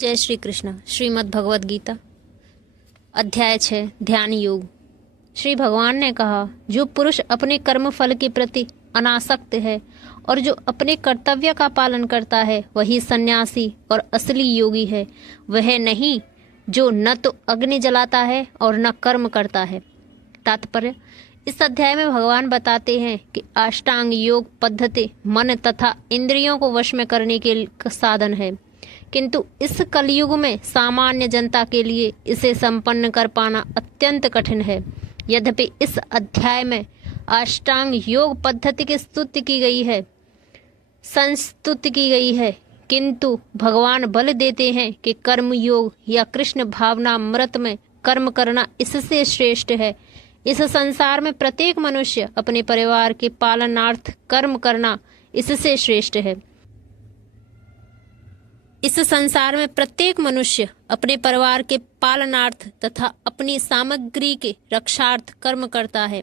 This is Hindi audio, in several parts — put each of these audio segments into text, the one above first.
जय श्री कृष्ण। श्रीमद् भगवद गीता अध्याय 6 ध्यान योग। श्री भगवान ने कहा, जो पुरुष अपने कर्म फल के प्रति अनासक्त है और जो अपने कर्तव्य का पालन करता है वही सन्यासी और असली योगी है। वह नहीं जो न तो अग्नि जलाता है और न कर्म करता है। तात्पर्य: इस अध्याय में भगवान बताते हैं कि अष्टांग योग पद्धति मन तथा इंद्रियों को वश में करने के साधन है, किंतु इस कलयुग में सामान्य जनता के लिए इसे संपन्न कर पाना अत्यंत कठिन है। यद्यपि इस अध्याय में अष्टांग योग पद्धति की स्तुति की गई है, संस्तुति की गई है, किंतु भगवान बल देते हैं कि कर्म योग या कृष्ण भावनामृत में कर्म करना इससे श्रेष्ठ है। इस संसार में प्रत्येक मनुष्य अपने परिवार के पालनार्थ कर्म करना इससे श्रेष्ठ है। इस संसार में प्रत्येक मनुष्य अपने परिवार के पालनार्थ तथा अपनी सामग्री के रक्षार्थ कर्म करता है,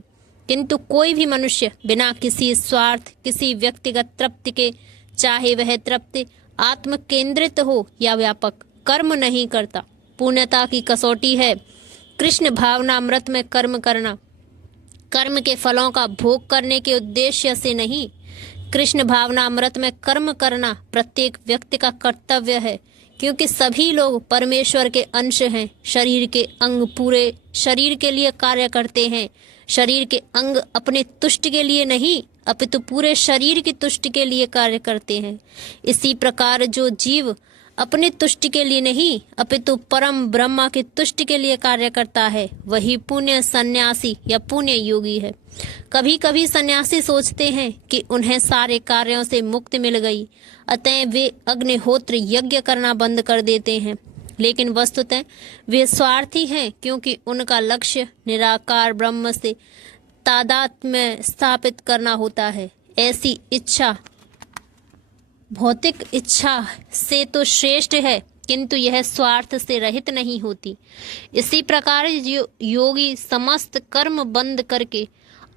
किंतु कोई भी मनुष्य बिना किसी स्वार्थ, किसी व्यक्तिगत तृप्ति के, चाहे वह तृप्ति आत्म केंद्रित हो या व्यापक, कर्म नहीं करता। पूर्णता की कसौटी है कृष्ण भावनामृत में कर्म करना। कर्म के फलों का भोग करने के उद्देश्य से नहीं, कृष्ण भावनामृत में कर्म करना प्रत्येक व्यक्ति का कर्तव्य है, क्योंकि सभी लोग परमेश्वर के अंश हैं। शरीर के अंग पूरे शरीर के लिए कार्य करते हैं। शरीर के अंग अपने तुष्टि के लिए नहीं, अपितु पूरे शरीर की तुष्टि के लिए कार्य करते हैं। इसी प्रकार जो जीव अपने तुष्टि के लिए नहीं, अपितु परम ब्रह्मा की तुष्टि के लिए कार्य करता है, वही पुण्य सन्यासी या पुण्य योगी है। कभी कभी सन्यासी सोचते हैं कि उन्हें सारे कार्यों से मुक्ति मिल गई, अतः वे अग्निहोत्र यज्ञ करना बंद कर देते हैं, लेकिन वस्तुतः वे स्वार्थी हैं, क्योंकि उनका लक्ष्य निराकार ब्रह्म से तादात्म्य स्थापित करना होता है। ऐसी इच्छा भौतिक इच्छा से तो श्रेष्ठ है, किंतु यह स्वार्थ से रहित नहीं होती। इसी प्रकार योगी समस्त कर्म बंद करके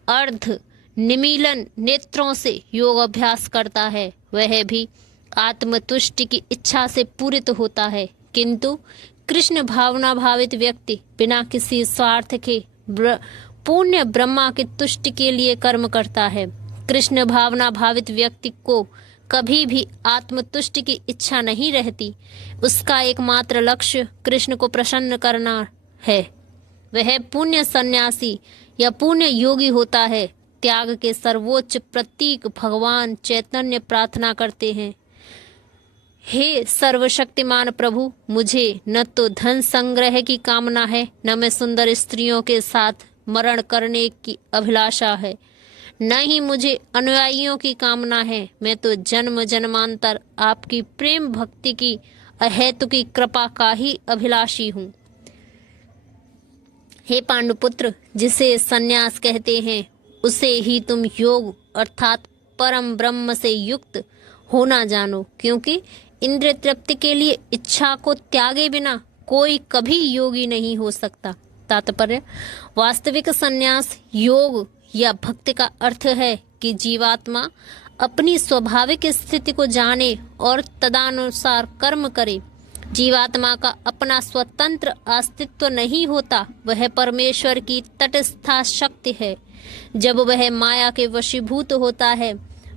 अर्ध निमीलन नेत्रों से योग अभ्यास करता है। वह भी आत्मतुष्टि की इच्छा से पूरित होता है, किंतु कृष्ण भावना भावित व्यक्ति बिना किसी स्वार्थ के पुण्य ब्रह्मा की तुष्टि के लिए कर्म करता है। कृष्ण भावना भावित व्यक्ति को कभी भी आत्मतुष्टि की इच्छा नहीं रहती। उसका एकमात्र लक्ष्य कृष्ण को प्रसन्न करना है। वह पुण्य सन्यासी या पुण्य योगी होता है। त्याग के सर्वोच्च प्रतीक भगवान चैतन्य प्रार्थना करते हैं, हे सर्वशक्तिमान प्रभु, मुझे न तो धन संग्रह की कामना है, न मैं सुंदर स्त्रियों के साथ मरण करने की अभिलाषा है, न ही मुझे अनुयायियों की कामना है। मैं तो जन्म जन्मांतर आपकी प्रेम भक्ति की अहेतुकी कृपा का ही अभिलाषी हूँ। हे पांडुपुत्र, जिसे सन्यास कहते हैं उसे ही तुम योग अर्थात परम ब्रह्म से युक्त होना जानो, क्योंकि इंद्रिय तृप्ति के लिए इच्छा को त्यागे बिना कोई कभी योगी नहीं हो सकता। तात्पर्य: वास्तविक सन्यास योग या भक्ति का अर्थ है कि जीवात्मा अपनी स्वाभाविक स्थिति को जाने और तदनुसार कर्म करे। जीवात्मा का अपना स्वतंत्र अस्तित्व नहीं होता, वह परमेश्वर की तटस्थ शक्ति है। जब वह माया के वशीभूत होता है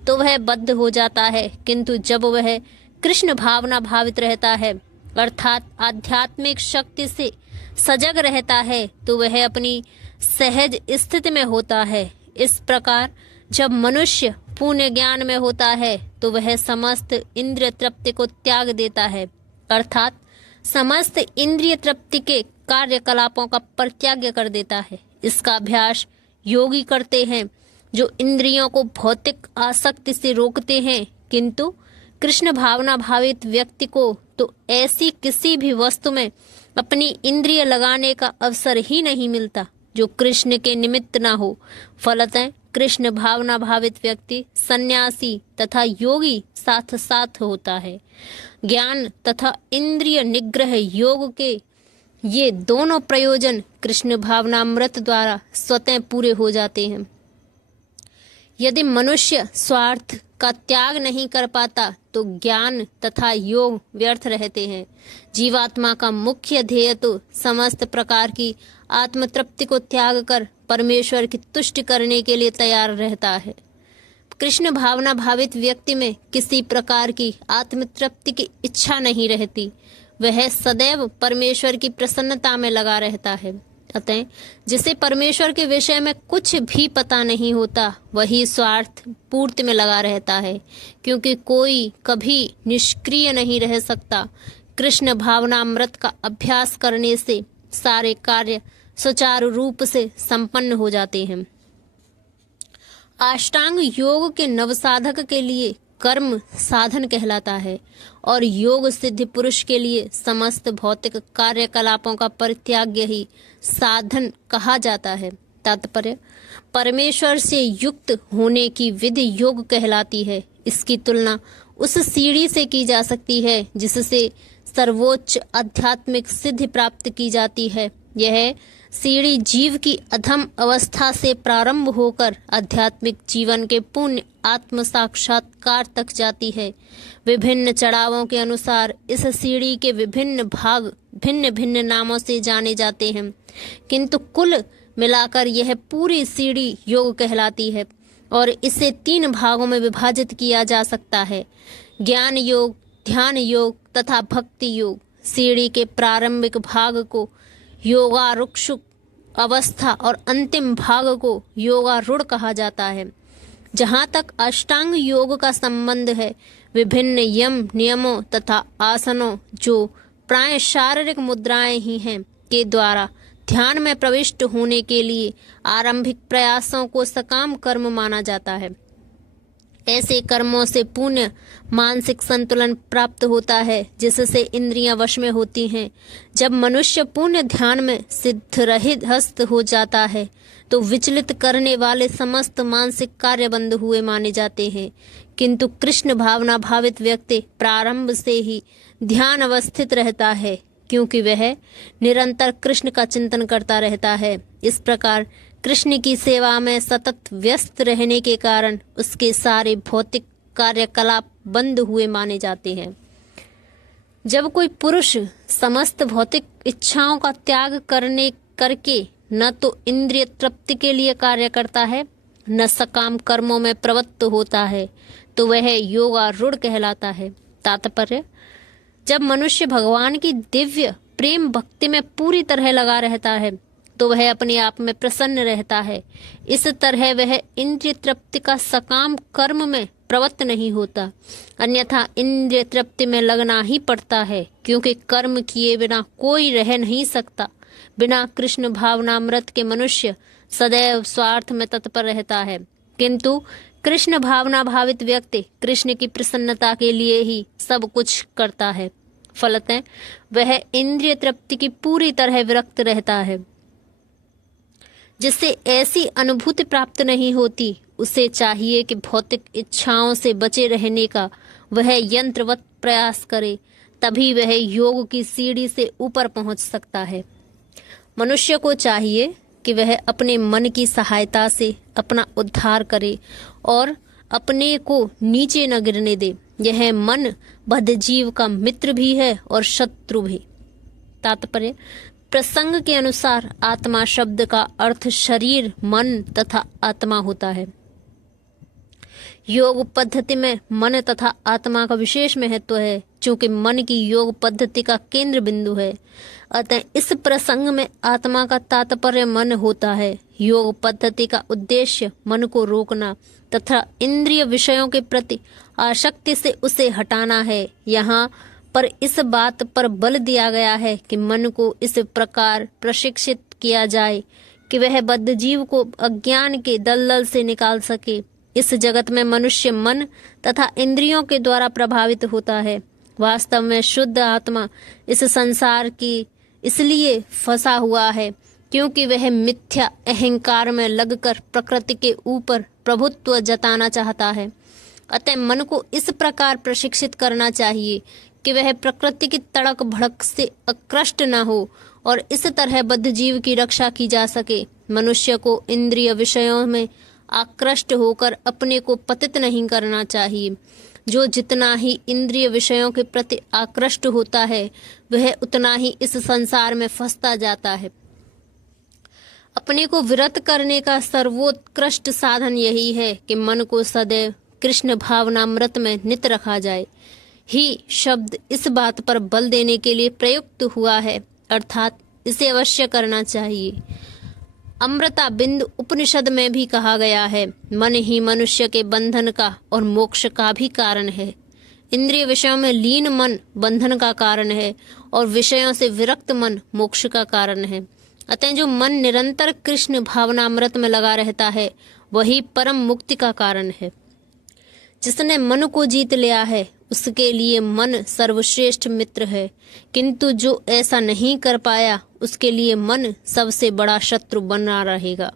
तो वह बद्ध हो जाता है, किंतु जब वह कृष्ण भावना भावित रहता है अर्थात आध्यात्मिक शक्ति से सजग रहता है तो वह अपनी सहज स्थिति में होता है। इस प्रकार जब मनुष्य पुण्य ज्ञान में होता है तो वह समस्त इंद्रिय तृप्ति को त्याग देता है, अर्थात समस्त इंद्रिय तृप्ति के कार्यकलापों का परित्याग कर देता है। इसका अभ्यास योगी करते हैं जो इंद्रियों को भौतिक आसक्ति से रोकते हैं, किंतु कृष्ण भावना भावित व्यक्ति को तो ऐसी किसी भी वस्तु में अपनी इंद्रिय लगाने का अवसर ही नहीं मिलता जो कृष्ण के निमित्त ना हो। फलतः कृष्ण भावना भावित व्यक्ति सन्यासी तथा योगी साथ साथ होता है। ज्ञान तथा इंद्रिय निग्रह योग के ये दोनों प्रयोजन कृष्ण भावनामृत द्वारा स्वतः पूरे हो जाते हैं। यदि मनुष्य स्वार्थ का त्याग नहीं कर पाता तो ज्ञान तथा योग व्यर्थ रहते हैं। जीवात्मा का मुख्य ध्येय तो समस्त प्रकार की आत्मतृप्ति को त्याग कर परमेश्वर की तुष्टि करने के लिए तैयार रहता है। कृष्ण भावना भावित व्यक्ति में किसी प्रकार की आत्मतृप्ति की इच्छा नहीं रहती। वह सदैव परमेश्वर की प्रसन्नता में लगा रहता है। अतः जिसे परमेश्वर के विषय में कुछ भी पता नहीं होता वही स्वार्थ पूर्ति में लगा रहता है, क्योंकि कोई कभी निष्क्रिय नहीं रह सकता। कृष्ण भावनामृत का अभ्यास करने से सारे कार्य सुचारू रूप से संपन्न हो जाते हैं। अष्टांग योग के नवसाधक के लिए कर्म साधन कहलाता है और योग सिद्ध पुरुष के लिए समस्त भौतिक कार्यकलापों का परित्याग ही साधन कहा जाता है। तात्पर्य, परमेश्वर से युक्त होने की विधि योग कहलाती है। इसकी तुलना उस सीढ़ी से की जा सकती है जिससे सर्वोच्च आध्यात्मिक सिद्धि प्राप्त की जाती है। यह सीढ़ी जीव की अधम अवस्था से प्रारंभ होकर आध्यात्मिक जीवन के पुण्य आत्म साक्षात्कार तक जाती है। विभिन्न चढ़ावों के अनुसार इस सीढ़ी के विभिन्न भाग भिन्न भिन्न नामों से जाने जाते हैं, किंतु कुल मिलाकर यह पूरी सीढ़ी योग कहलाती है और इसे 3 भागों में विभाजित किया जा सकता है: ज्ञान योग, ध्यान योग तथा भक्ति योग। सीढ़ी के प्रारंभिक भाग को योगारूढ़ अवस्था और अंतिम भाग को योगारूढ़ कहा जाता है। जहाँ तक अष्टांग योग का संबंध है, विभिन्न यम नियमों तथा आसनों, जो प्राय शारीरिक मुद्राएं ही हैं, के द्वारा ध्यान में प्रविष्ट होने के लिए आरंभिक प्रयासों को सकाम कर्म माना जाता है। ऐसे कर्मों से पुण्य मानसिक संतुलन प्राप्त होता है, जिससे इंद्रियां वश में होती हैं। जब मनुष्य पुण्य ध्यान में सिद्ध रहित हस्त हो जाता है तो विचलित करने वाले समस्त मानसिक कार्य बंद हुए माने जाते हैं। किंतु कृष्ण भावना भावित व्यक्ति प्रारंभ से ही ध्यान अवस्थित रहता है, क्योंकि वह निरंतर कृष्ण का चिंतन करता रहता है। इस प्रकार कृष्ण की सेवा में सतत व्यस्त रहने के कारण उसके सारे भौतिक कार्यकलाप बंद हुए माने जाते हैं। जब कोई पुरुष समस्त भौतिक इच्छाओं का त्याग करके न तो इंद्रिय तृप्ति के लिए कार्य करता है, न सकाम कर्मों में प्रवृत्त होता है, तो वह योगारूढ़ कहलाता है। तात्पर्य, जब मनुष्य भगवान की दिव्य प्रेम भक्ति में पूरी तरह लगा रहता है तो वह अपने आप में प्रसन्न रहता है। इस तरह वह इंद्रिय तृप्ति का सकाम कर्म में प्रवृत्त नहीं होता, अन्यथा इंद्रिय तृप्ति में लगना ही पड़ता है, क्योंकि कर्म किए बिना कोई रह नहीं सकता। बिना कृष्ण भावनामृत के मनुष्य सदैव स्वार्थ में तत्पर रहता है, किंतु कृष्ण भावना भावित व्यक्ति कृष्ण की प्रसन्नता के लिए ही सब कुछ करता है। फलतः वह इंद्रिय तृप्ति की पूरी तरह विरक्त रहता है। जिससे ऐसी अनुभूति प्राप्त नहीं होती, उसे चाहिए कि भौतिक इच्छाओं से बचे रहने का वह यंत्रवत प्रयास करे, तभी वह योग की सीढ़ी से ऊपर पहुंच सकता है। मनुष्य को चाहिए कि वह अपने मन की सहायता से अपना उद्धार करे और अपने को नीचे न गिरने दे। यह मन बद्धजीव का मित्र भी है और शत्रु भी। तात्पर्य, प्रसंग के अनुसार आत्मा शब्द का अर्थ शरीर, मन तथा आत्मा होता है। योग पद्धति में मन तथा आत्मा का विशेष महत्व है, क्योंकि मन की योग पद्धति का केंद्र बिंदु है। अतः इस प्रसंग में आत्मा का तात्पर्य मन होता है। योग पद्धति का उद्देश्य मन को रोकना तथा इंद्रिय विषयों के प्रति आसक्ति से उसे हटाना है। यहाँ पर इस बात पर बल दिया गया है कि मन को इस प्रकार प्रशिक्षित किया जाए कि वह बद्धजीव को अज्ञान के दलदल से निकाल सके। इस जगत में मनुष्य मन तथा इंद्रियों के द्वारा प्रभावित होता है। वास्तव में शुद्ध आत्मा इस संसार की इसलिए फंसा हुआ है क्योंकि वह मिथ्या अहंकार में लगकर प्रकृति के ऊपर प्रभुत्व जताना चाहता है। अतः मन को इस प्रकार प्रशिक्षित करना चाहिए कि वह प्रकृति की तड़क भड़क से आकृष्ट न हो और इस तरह बद्धजीव की रक्षा की जा सके। मनुष्य को इंद्रिय विषयों में आकृष्ट होकर अपने को पतित नहीं करना चाहिए। जो जितना ही इंद्रिय विषयों के प्रति आकृष्ट होता है वह उतना ही इस संसार में फंसता जाता है। अपने को विरत करने का सर्वोत्कृष्ट साधन यही है कि मन को सदैव कृष्ण भावनामृत में नित रखा जाए। ही शब्द इस बात पर बल देने के लिए प्रयुक्त हुआ है, अर्थात इसे अवश्य करना चाहिए। अमृता बिंद उपनिषद में भी कहा गया है, मन ही मनुष्य के बंधन का और मोक्ष का भी कारण है। इंद्रिय विषयों में लीन मन बंधन का कारण है और विषयों से विरक्त मन मोक्ष का कारण है। अतः जो मन निरंतर कृष्ण भावनामृत में लगा रहता है वही परम मुक्ति का कारण है। जिसने मन को जीत लिया है उसके लिए मन सर्वश्रेष्ठ मित्र है, किंतु जो ऐसा नहीं कर पाया उसके लिए मन सबसे बड़ा शत्रु बना रहेगा।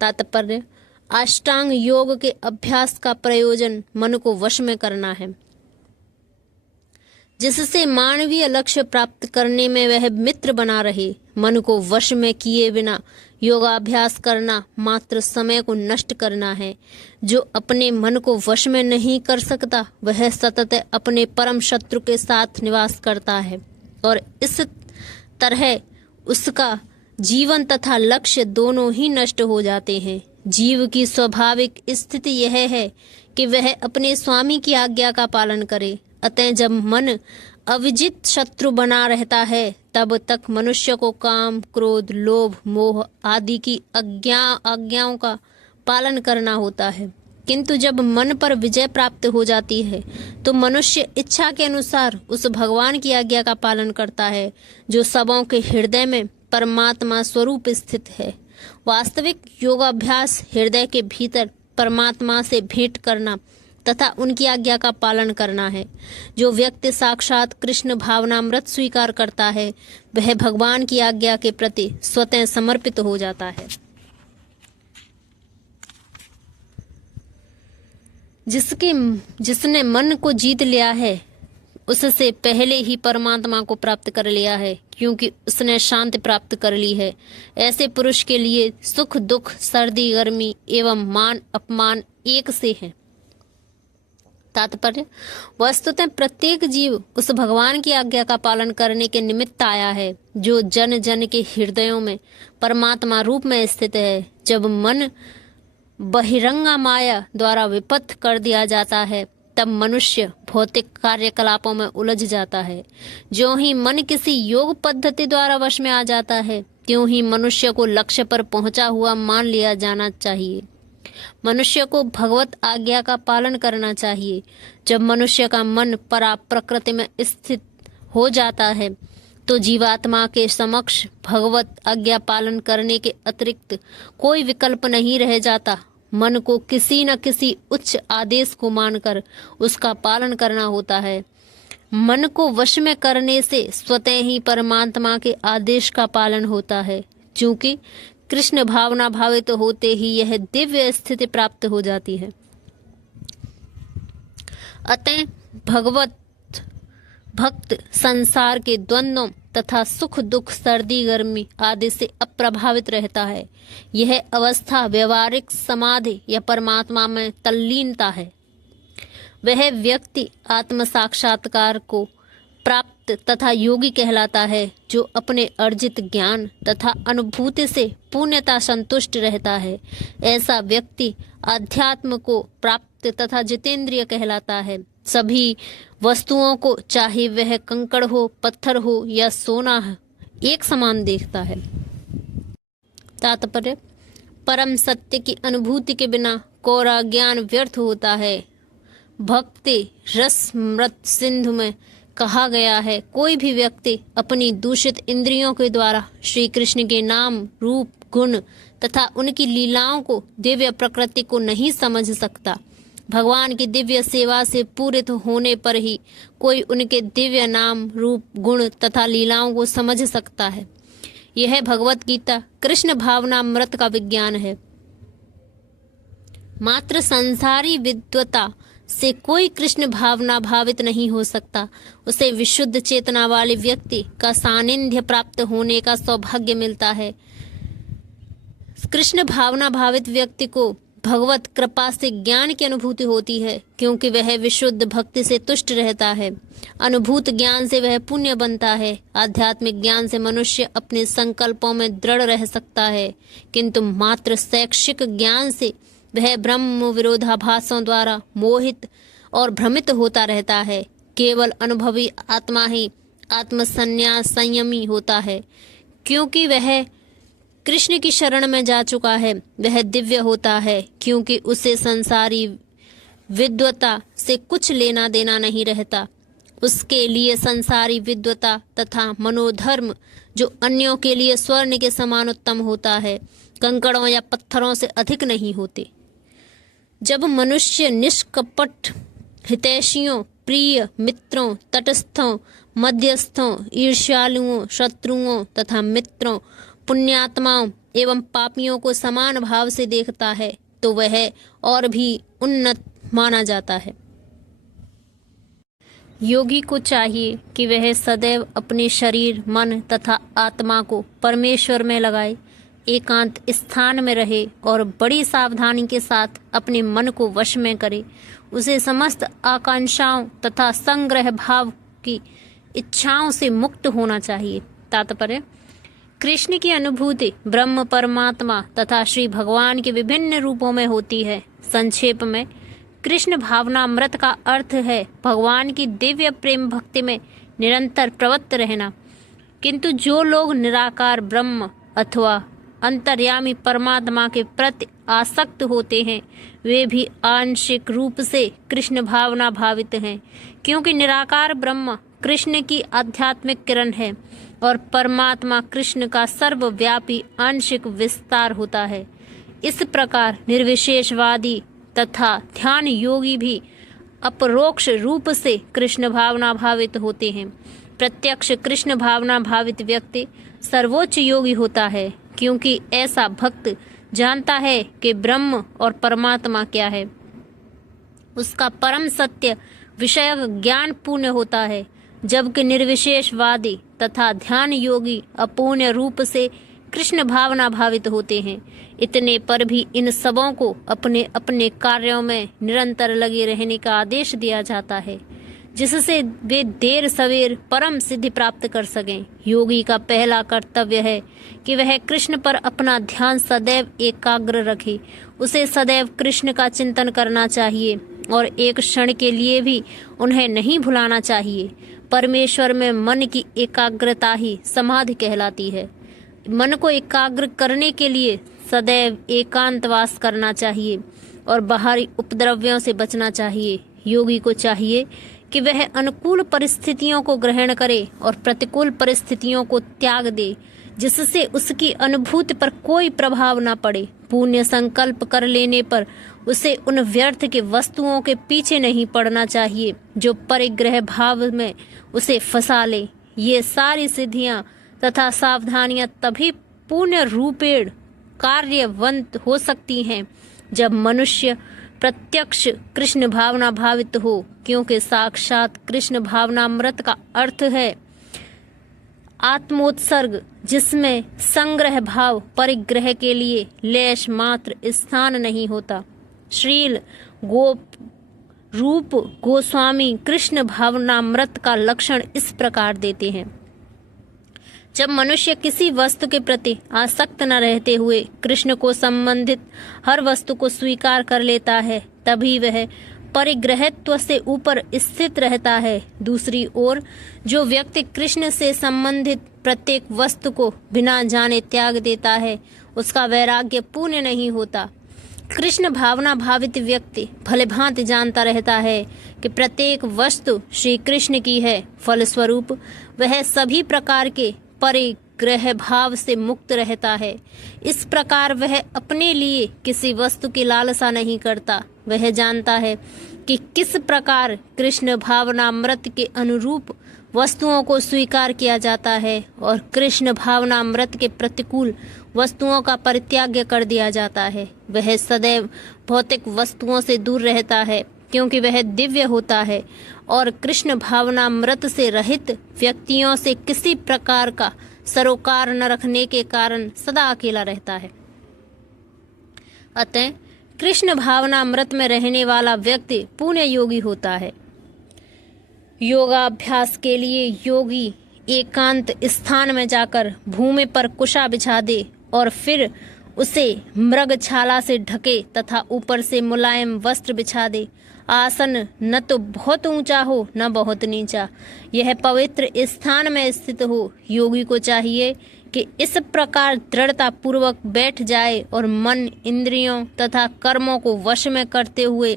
तात्पर्य: अष्टांग योग के अभ्यास का प्रयोजन मन को वश में करना है, जिससे मानवीय लक्ष्य प्राप्त करने में वह मित्र बना रहे। मन को वश में किए बिना योगाभ्यास करना मात्र समय को नष्ट करना है। जो अपने मन को वश में नहीं कर सकता वह सतत अपने परम शत्रु के साथ निवास करता है और इस तरह उसका जीवन तथा लक्ष्य दोनों ही नष्ट हो जाते हैं। जीव की स्वाभाविक स्थिति यह है कि वह अपने स्वामी की आज्ञा का पालन करे। अतः जब मन अविजित शत्रु बना रहता है तब तक मनुष्य को काम, क्रोध, लोभ, मोह आदि की आज्ञाओं का पालन करना होता है। किंतु जब मन पर विजय प्राप्त हो जाती है तो मनुष्य इच्छा के अनुसार उस भगवान की आज्ञा का पालन करता है जो सबों के हृदय में परमात्मा स्वरूप स्थित है। वास्तविक योगाभ्यास हृदय के भीतर परमात्मा से भेंट करना तथा उनकी आज्ञा का पालन करना है। जो व्यक्ति साक्षात कृष्ण भावनामृत स्वीकार करता है वह भगवान की आज्ञा के प्रति स्वतः समर्पित हो जाता है। जिसने मन को जीत लिया है उससे पहले ही परमात्मा को प्राप्त कर लिया है, क्योंकि उसने शांति प्राप्त कर ली है। ऐसे पुरुष के लिए सुख दुख, सर्दी गर्मी एवं मान अपमान एक से हैं। तात्पर्य: वस्तुतः प्रत्येक जीव उस भगवान की आज्ञा का पालन करने के निमित्त आया है जो जन जन के हृदयों में परमात्मा रूप में स्थित है। जब मन बहिरंगा माया द्वारा विपथ कर दिया जाता है तब मनुष्य भौतिक कार्यकलापों में उलझ जाता है। जो ही मन किसी योग पद्धति द्वारा वश में आ जाता है त्यों ही मनुष्य को लक्ष्य पर पहुंचा हुआ मान लिया जाना चाहिए। मनुष्य को भगवत आज्ञा का पालन करना चाहिए। जब मनुष्य का मन परा प्रकृति में स्थित हो जाता है तो जीवात्मा के समक्ष भगवत आज्ञा पालन करने के अतिरिक्त कोई विकल्प नहीं रह जाता। मन को किसी न किसी उच्च आदेश को मानकर उसका पालन करना होता है। मन को वश में करने से स्वतः ही परमात्मा के आदेश का पालन होता है। चूंकि कृष्ण भावना भावित होते ही यह दिव्य स्थिति प्राप्त हो जाती है। अतः भक्त संसार के द्वंद्वों तथा सुख दुख, सर्दी गर्मी आदि से अप्रभावित रहता है। यह अवस्था व्यवहारिक समाधि या परमात्मा में तल्लीनता है। वह व्यक्ति आत्म साक्षात्कार को प्राप्त तथा योगी कहलाता है जो अपने अर्जित ज्ञान तथा अनुभूति से पूर्णतः संतुष्ट रहता है। ऐसा व्यक्ति अध्यात्म को प्राप्त तथा जितेंद्रिय कहलाता है। सभी वस्तुओं को, चाहे वह कंकड़ हो, पत्थर हो या सोना है, एक समान देखता है। तात्पर्य: परम सत्य की अनुभूति के बिना कोरा ज्ञान व्यर्थ होता है। भक्ति रस मृत सिंधु में कहा गया है, कोई भी व्यक्ति अपनी दूषित इंद्रियों के द्वारा श्री कृष्ण के नाम, रूप, गुण तथा उनकी लीलाओं को, दिव्य प्रकृति को नहीं समझ सकता। भगवान की दिव्य सेवा से पूरित होने पर ही कोई उनके दिव्य नाम, रूप, गुण तथा लीलाओं को समझ सकता है। यह भगवत गीता कृष्ण भावनामृत का विज्ञान है। मात्र संसारी विद्वता से कोई कृष्ण भावना भावित नहीं हो सकता। उसे विशुद्ध चेतना वाले व्यक्ति का सानिध्य प्राप्त होने का सौभाग्य मिलता है। कृष्ण भावना भावित व्यक्ति को भगवत कृपा से ज्ञान की अनुभूति होती है, क्योंकि वह विशुद्ध भक्ति से तुष्ट रहता है। अनुभूत ज्ञान से वह पुण्य बनता है। आध्यात्मिक ज्ञान से मनुष्य अपने संकल्पों में दृढ़ रह सकता है, किंतु मात्र शैक्षिक ज्ञान से वह ब्रह्म विरोधाभासों द्वारा मोहित और भ्रमित होता रहता है। केवल अनुभवी आत्मा ही आत्मसन्यास संयमी होता है, क्योंकि वह कृष्ण की शरण में जा चुका है। वह दिव्य होता है, क्योंकि उसे संसारी विद्वता से कुछ लेना देना नहीं रहता। उसके लिए संसारी विद्वता तथा मनोधर्म, जो अन्यों के लिए स्वर्ण के समान उत्तम होता है, कंकड़ों या पत्थरों से अधिक नहीं होते। जब मनुष्य निष्कपट हितैषियों, प्रिय मित्रों, तटस्थों, मध्यस्थों, ईर्ष्यालुओं, शत्रुओं तथा मित्रों, पुण्यात्माओं एवं पापियों को समान भाव से देखता है, तो वह और भी उन्नत माना जाता है। योगी को चाहिए कि वह सदैव अपने शरीर, मन तथा आत्मा को परमेश्वर में लगाए, एकांत स्थान में रहे और बड़ी सावधानी के साथ अपने मन को वश में करे। उसे समस्त आकांक्षाओं तथा संग्रह भाव की इच्छाओं से मुक्त होना चाहिए। तात्पर्य: कृष्ण की अनुभूति ब्रह्म परमात्मा तथा श्री भगवान के विभिन्न रूपों में होती है। संक्षेप में, कृष्ण भावनामृत का अर्थ है भगवान की दिव्य प्रेम भक्ति में निरंतर प्रवृत्त रहना। किंतु जो लोग निराकार ब्रह्म अथवा अंतर्यामी परमात्मा के प्रति आसक्त होते हैं, वे भी आंशिक रूप से कृष्ण भावना भावित हैं, क्योंकि निराकार ब्रह्म कृष्ण की आध्यात्मिक किरण है और परमात्मा कृष्ण का सर्वव्यापी आंशिक विस्तार होता है। इस प्रकार निर्विशेषवादी तथा ध्यान योगी भी अपरोक्ष रूप से कृष्ण भावना भावित होते हैं। प्रत्यक्ष कृष्ण भावना भावित व्यक्ति सर्वोच्च योगी होता है, क्योंकि ऐसा भक्त जानता है कि ब्रह्म और परमात्मा क्या है। उसका परम सत्य विषयक ज्ञान पूर्ण होता है, जबकि निर्विशेषवादी तथा ध्यान योगी अपूर्ण रूप से कृष्ण भावना भावित होते हैं। इतने पर भी इन सबों को अपने अपने कार्यों में निरंतर लगे रहने का आदेश दिया जाता है, जिससे वे देर सवेर परम सिद्धि प्राप्त कर सकें। योगी का पहला कर्तव्य है कि वह कृष्ण पर अपना ध्यान सदैव एकाग्र रखे। उसे सदैव कृष्ण का चिंतन करना चाहिए और एक क्षण के लिए भी उन्हें नहीं भुलाना चाहिए। परमेश्वर में मन की एकाग्रता ही समाधि कहलाती है। मन को एकाग्र करने के लिए सदैव एकांतवास करना चाहिए और बाहरी उपद्रव्यों से बचना चाहिए। योगी को चाहिए कि वह अनुकूल परिस्थितियों को ग्रहण करे और प्रतिकूल परिस्थितियों को त्याग दे, जिससे उसकी अनुभूति पर कोई प्रभाव न पड़े। पुण्य संकल्प कर लेने पर उसे उन व्यर्थ के वस्तुओं के पीछे नहीं पड़ना चाहिए जो परिग्रह भाव में उसे फंसा ले। ये सारी सिद्धियां तथा सावधानियां तभी पूर्ण रूपेण कार्यवंत हो सकती हैं जब मनुष्य प्रत्यक्ष कृष्ण भावना भावित हो, क्योंकि साक्षात कृष्ण भावनामृत का अर्थ है आत्मोत्सर्ग, जिसमें संग्रह भाव परिग्रह के लिए लेश मात्र स्थान नहीं होता। श्रील रूप गोस्वामी कृष्ण भावनामृत का लक्षण इस प्रकार देते हैं: जब मनुष्य किसी वस्तु के प्रति आसक्त न रहते हुए कृष्ण को संबंधित हर वस्तु को स्वीकार कर लेता है, तभी वह परिग्रहत्व से ऊपर स्थित रहता है। दूसरी ओर जो व्यक्ति कृष्ण से संबंधित प्रत्येक वस्तु को बिना जाने त्याग देता है, उसका वैराग्य पूर्ण नहीं होता। कृष्ण भावना भावित व्यक्ति भलीभांति जानता रहता है कि प्रत्येक वस्तु श्री कृष्ण की है। फलस्वरूप वह सभी प्रकार के परिग्रह भाव से मुक्त रहता है। इस प्रकार वह अपने लिए किसी वस्तु की लालसा नहीं करता। वह जानता है कि किस प्रकार कृष्ण भावनामृत के अनुरूप वस्तुओं को स्वीकार किया जाता है और कृष्ण भावनामृत के प्रतिकूल वस्तुओं का परित्याग कर दिया जाता है। वह सदैव भौतिक वस्तुओं से दूर रहता है, क्योंकि वह दिव्य होता है और कृष्ण भावनामृत से रहित व्यक्तियों से किसी प्रकार का सरोकार न रखने के कारण सदा अकेला रहता है। अतः कृष्ण भावनामृत में रहने वाला व्यक्ति पूर्ण योगी होता है। योगाभ्यास के लिए योगी एकांत स्थान में जाकर भूमि पर कुशा बिछा दे और फिर उसे मृगछाला से ढके तथा ऊपर से मुलायम वस्त्र बिछा दे। आसन न तो बहुत ऊंचा हो न बहुत नीचा, यह पवित्र स्थान में स्थित हो। योगी को चाहिए कि इस प्रकार दृढ़ता पूर्वक बैठ जाए और मन, इंद्रियों तथा कर्मों को वश में करते हुए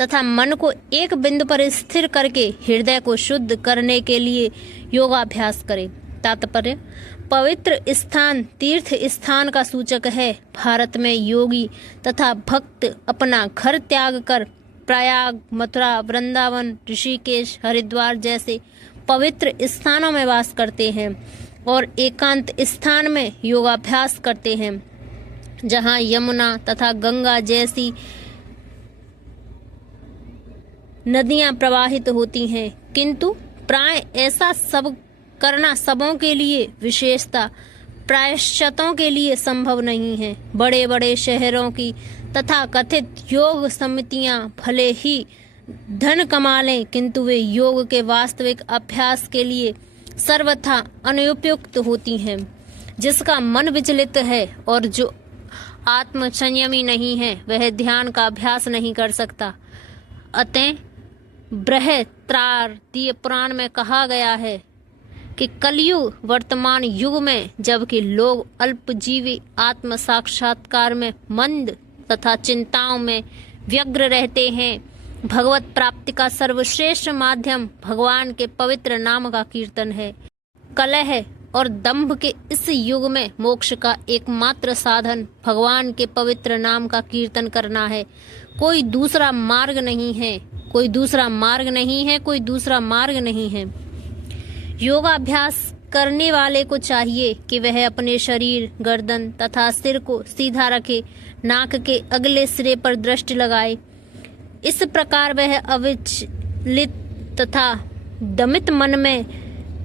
तथा मन को एक बिंदु पर स्थिर करके हृदय को शुद्ध करने के लिए योगाभ्यास करे। तात्पर्य: पवित्र स्थान तीर्थ स्थान का सूचक है। भारत में योगी तथा भक्त अपना घर त्याग कर प्रयाग, मथुरा, वृंदावन, ऋषिकेश, हरिद्वार जैसे पवित्र स्थानों में वास करते हैं और एकांत स्थान में योगाभ्यास करते हैं, जहाँ यमुना तथा गंगा जैसी नदियां प्रवाहित होती हैं। किंतु प्राय ऐसा सब करना सबों के लिए, विशेषता प्रायश्चितों के लिए संभव नहीं है। बड़े बड़े शहरों की तथा कथित योग समितियां भले ही धन कमा लें, किंतु वे योग के वास्तविक अभ्यास के लिए सर्वथा अनुपयुक्त होती हैं। जिसका मन विचलित है और जो आत्म संयमी नहीं है, वह ध्यान का अभ्यास नहीं कर सकता। अतः बृहत्रारण्यक पुराण में कहा गया है कि कलयुग वर्तमान युग में, जबकि लोग अल्पजीवी आत्म साक्षात्कार में मंद तथा चिंताओं में व्यग्र रहते हैं, भगवत प्राप्ति का सर्वश्रेष्ठ माध्यम भगवान के पवित्र नाम का कीर्तन है। कलह और दंभ के इस युग में मोक्ष का एकमात्र साधन भगवान के पवित्र नाम का कीर्तन करना है। कोई दूसरा मार्ग नहीं है, कोई दूसरा मार्ग नहीं है, कोई दूसरा मार्ग नहीं है। योगाभ्यास करने वाले को चाहिए कि वह अपने शरीर, गर्दन तथा सिर को सीधा रखे, नाक के अगले सिरे पर दृष्टि लगाए। इस प्रकार वह अविचलित तथा दमित मन में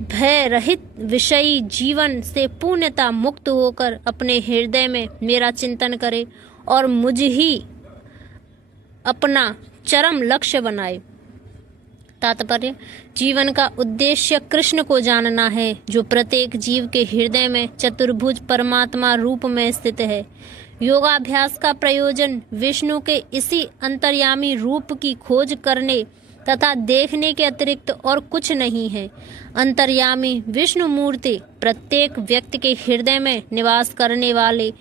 भय रहित विषयी जीवन से पूर्णतः मुक्त होकर अपने हृदय में मेरा चिंतन करे और मुझ ही अपना चरम लक्ष्य बनाए। तात्पर्य: जीवन का उद्देश्य कृष्ण को जानना है, जो प्रत्येक जीव के हृदय में चतुर्भुज परमात्मा रूप में स्थित है। योगाभ्यास का प्रयोजन विष्णु के इसी अंतर्यामी रूप की खोज करने तथा देखने के अतिरिक्त और कुछ नहीं है। अंतर्यामी विष्णु मूर्ति प्रत्येक व्यक्ति के हृदय में निवास करने वाले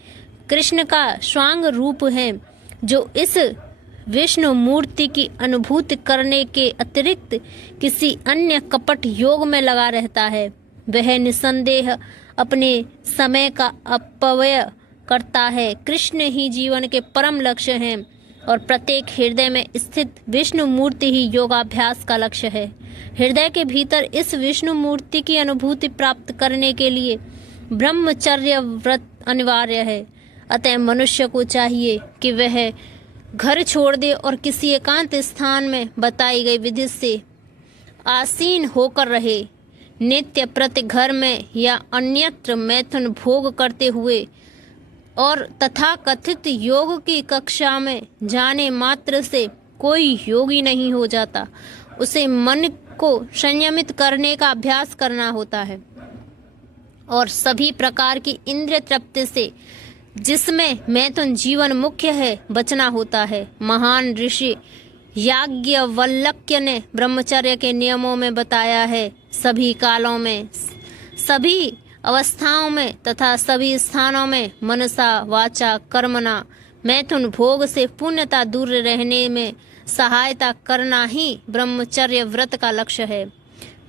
कृष्ण का स्वांग रूप है, जो इस विष्णु मूर्ति की अनुभूति करने के अतिरिक्त किसी अन्य कपट योग में लगा रहता है। वह निसंदेह अपने समय का अपव्यय करता है। कृष्ण ही जीवन के परम लक्ष्य हैं और प्रत्येक हृदय में स्थित विष्णु मूर्ति ही योगाभ्यास का लक्ष्य है। हृदय के भीतर इस विष्णु मूर्ति की अनुभूति प्राप्त करने के लिए ब्रह्मचर्य व्रत अनिवार्य है। अतः मनुष्य को चाहिए कि वह घर छोड़ दे और किसी एकांत स्थान में बताई गई विधि से आसीन होकर रहे। नित्य प्रति घर में या अन्यत्र मैथुन भोग करते हुए और तथा कथित योग की कक्षा में जाने मात्र से कोई योगी नहीं हो जाता। उसे मन को संयमित करने का अभ्यास करना होता है और सभी प्रकार की इंद्रिय तृप्ति से, जिसमें मैथुन जीवन मुख्य है, बचना होता है। महान ऋषि याज्ञवल्क्य ने ब्रह्मचर्य के नियमों में बताया है, सभी कालों में, सभी अवस्थाओं में तथा सभी स्थानों में मनसा वाचा कर्मणा मैथुन भोग से पूर्णतः दूर रहने में सहायता करना ही ब्रह्मचर्य व्रत का लक्ष्य है।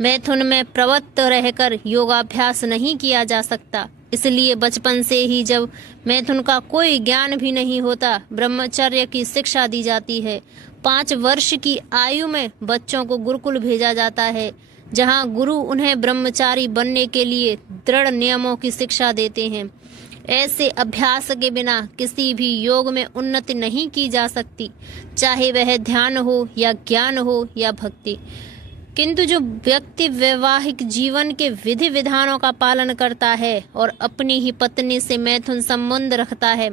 मैथुन में प्रवृत्त रहकर योगाभ्यास नहीं किया जा सकता। इसलिए बचपन से ही जब मैथुन का कोई ज्ञान भी नहीं होता, ब्रह्मचर्य की शिक्षा दी जाती है। 5 वर्ष की आयु में बच्चों को गुरुकुल भेजा जाता है, जहां गुरु उन्हें ब्रह्मचारी बनने के लिए दृढ़ नियमों की शिक्षा देते हैं। ऐसे अभ्यास के बिना किसी भी योग में उन्नति नहीं की जा सकती, चाहे वह ध्यान हो या ज्ञान हो या भक्ति। किंतु जो व्यक्ति वैवाहिक जीवन के विधि विधानों का पालन करता है और अपनी ही पत्नी से मैथुन संबंध रखता है,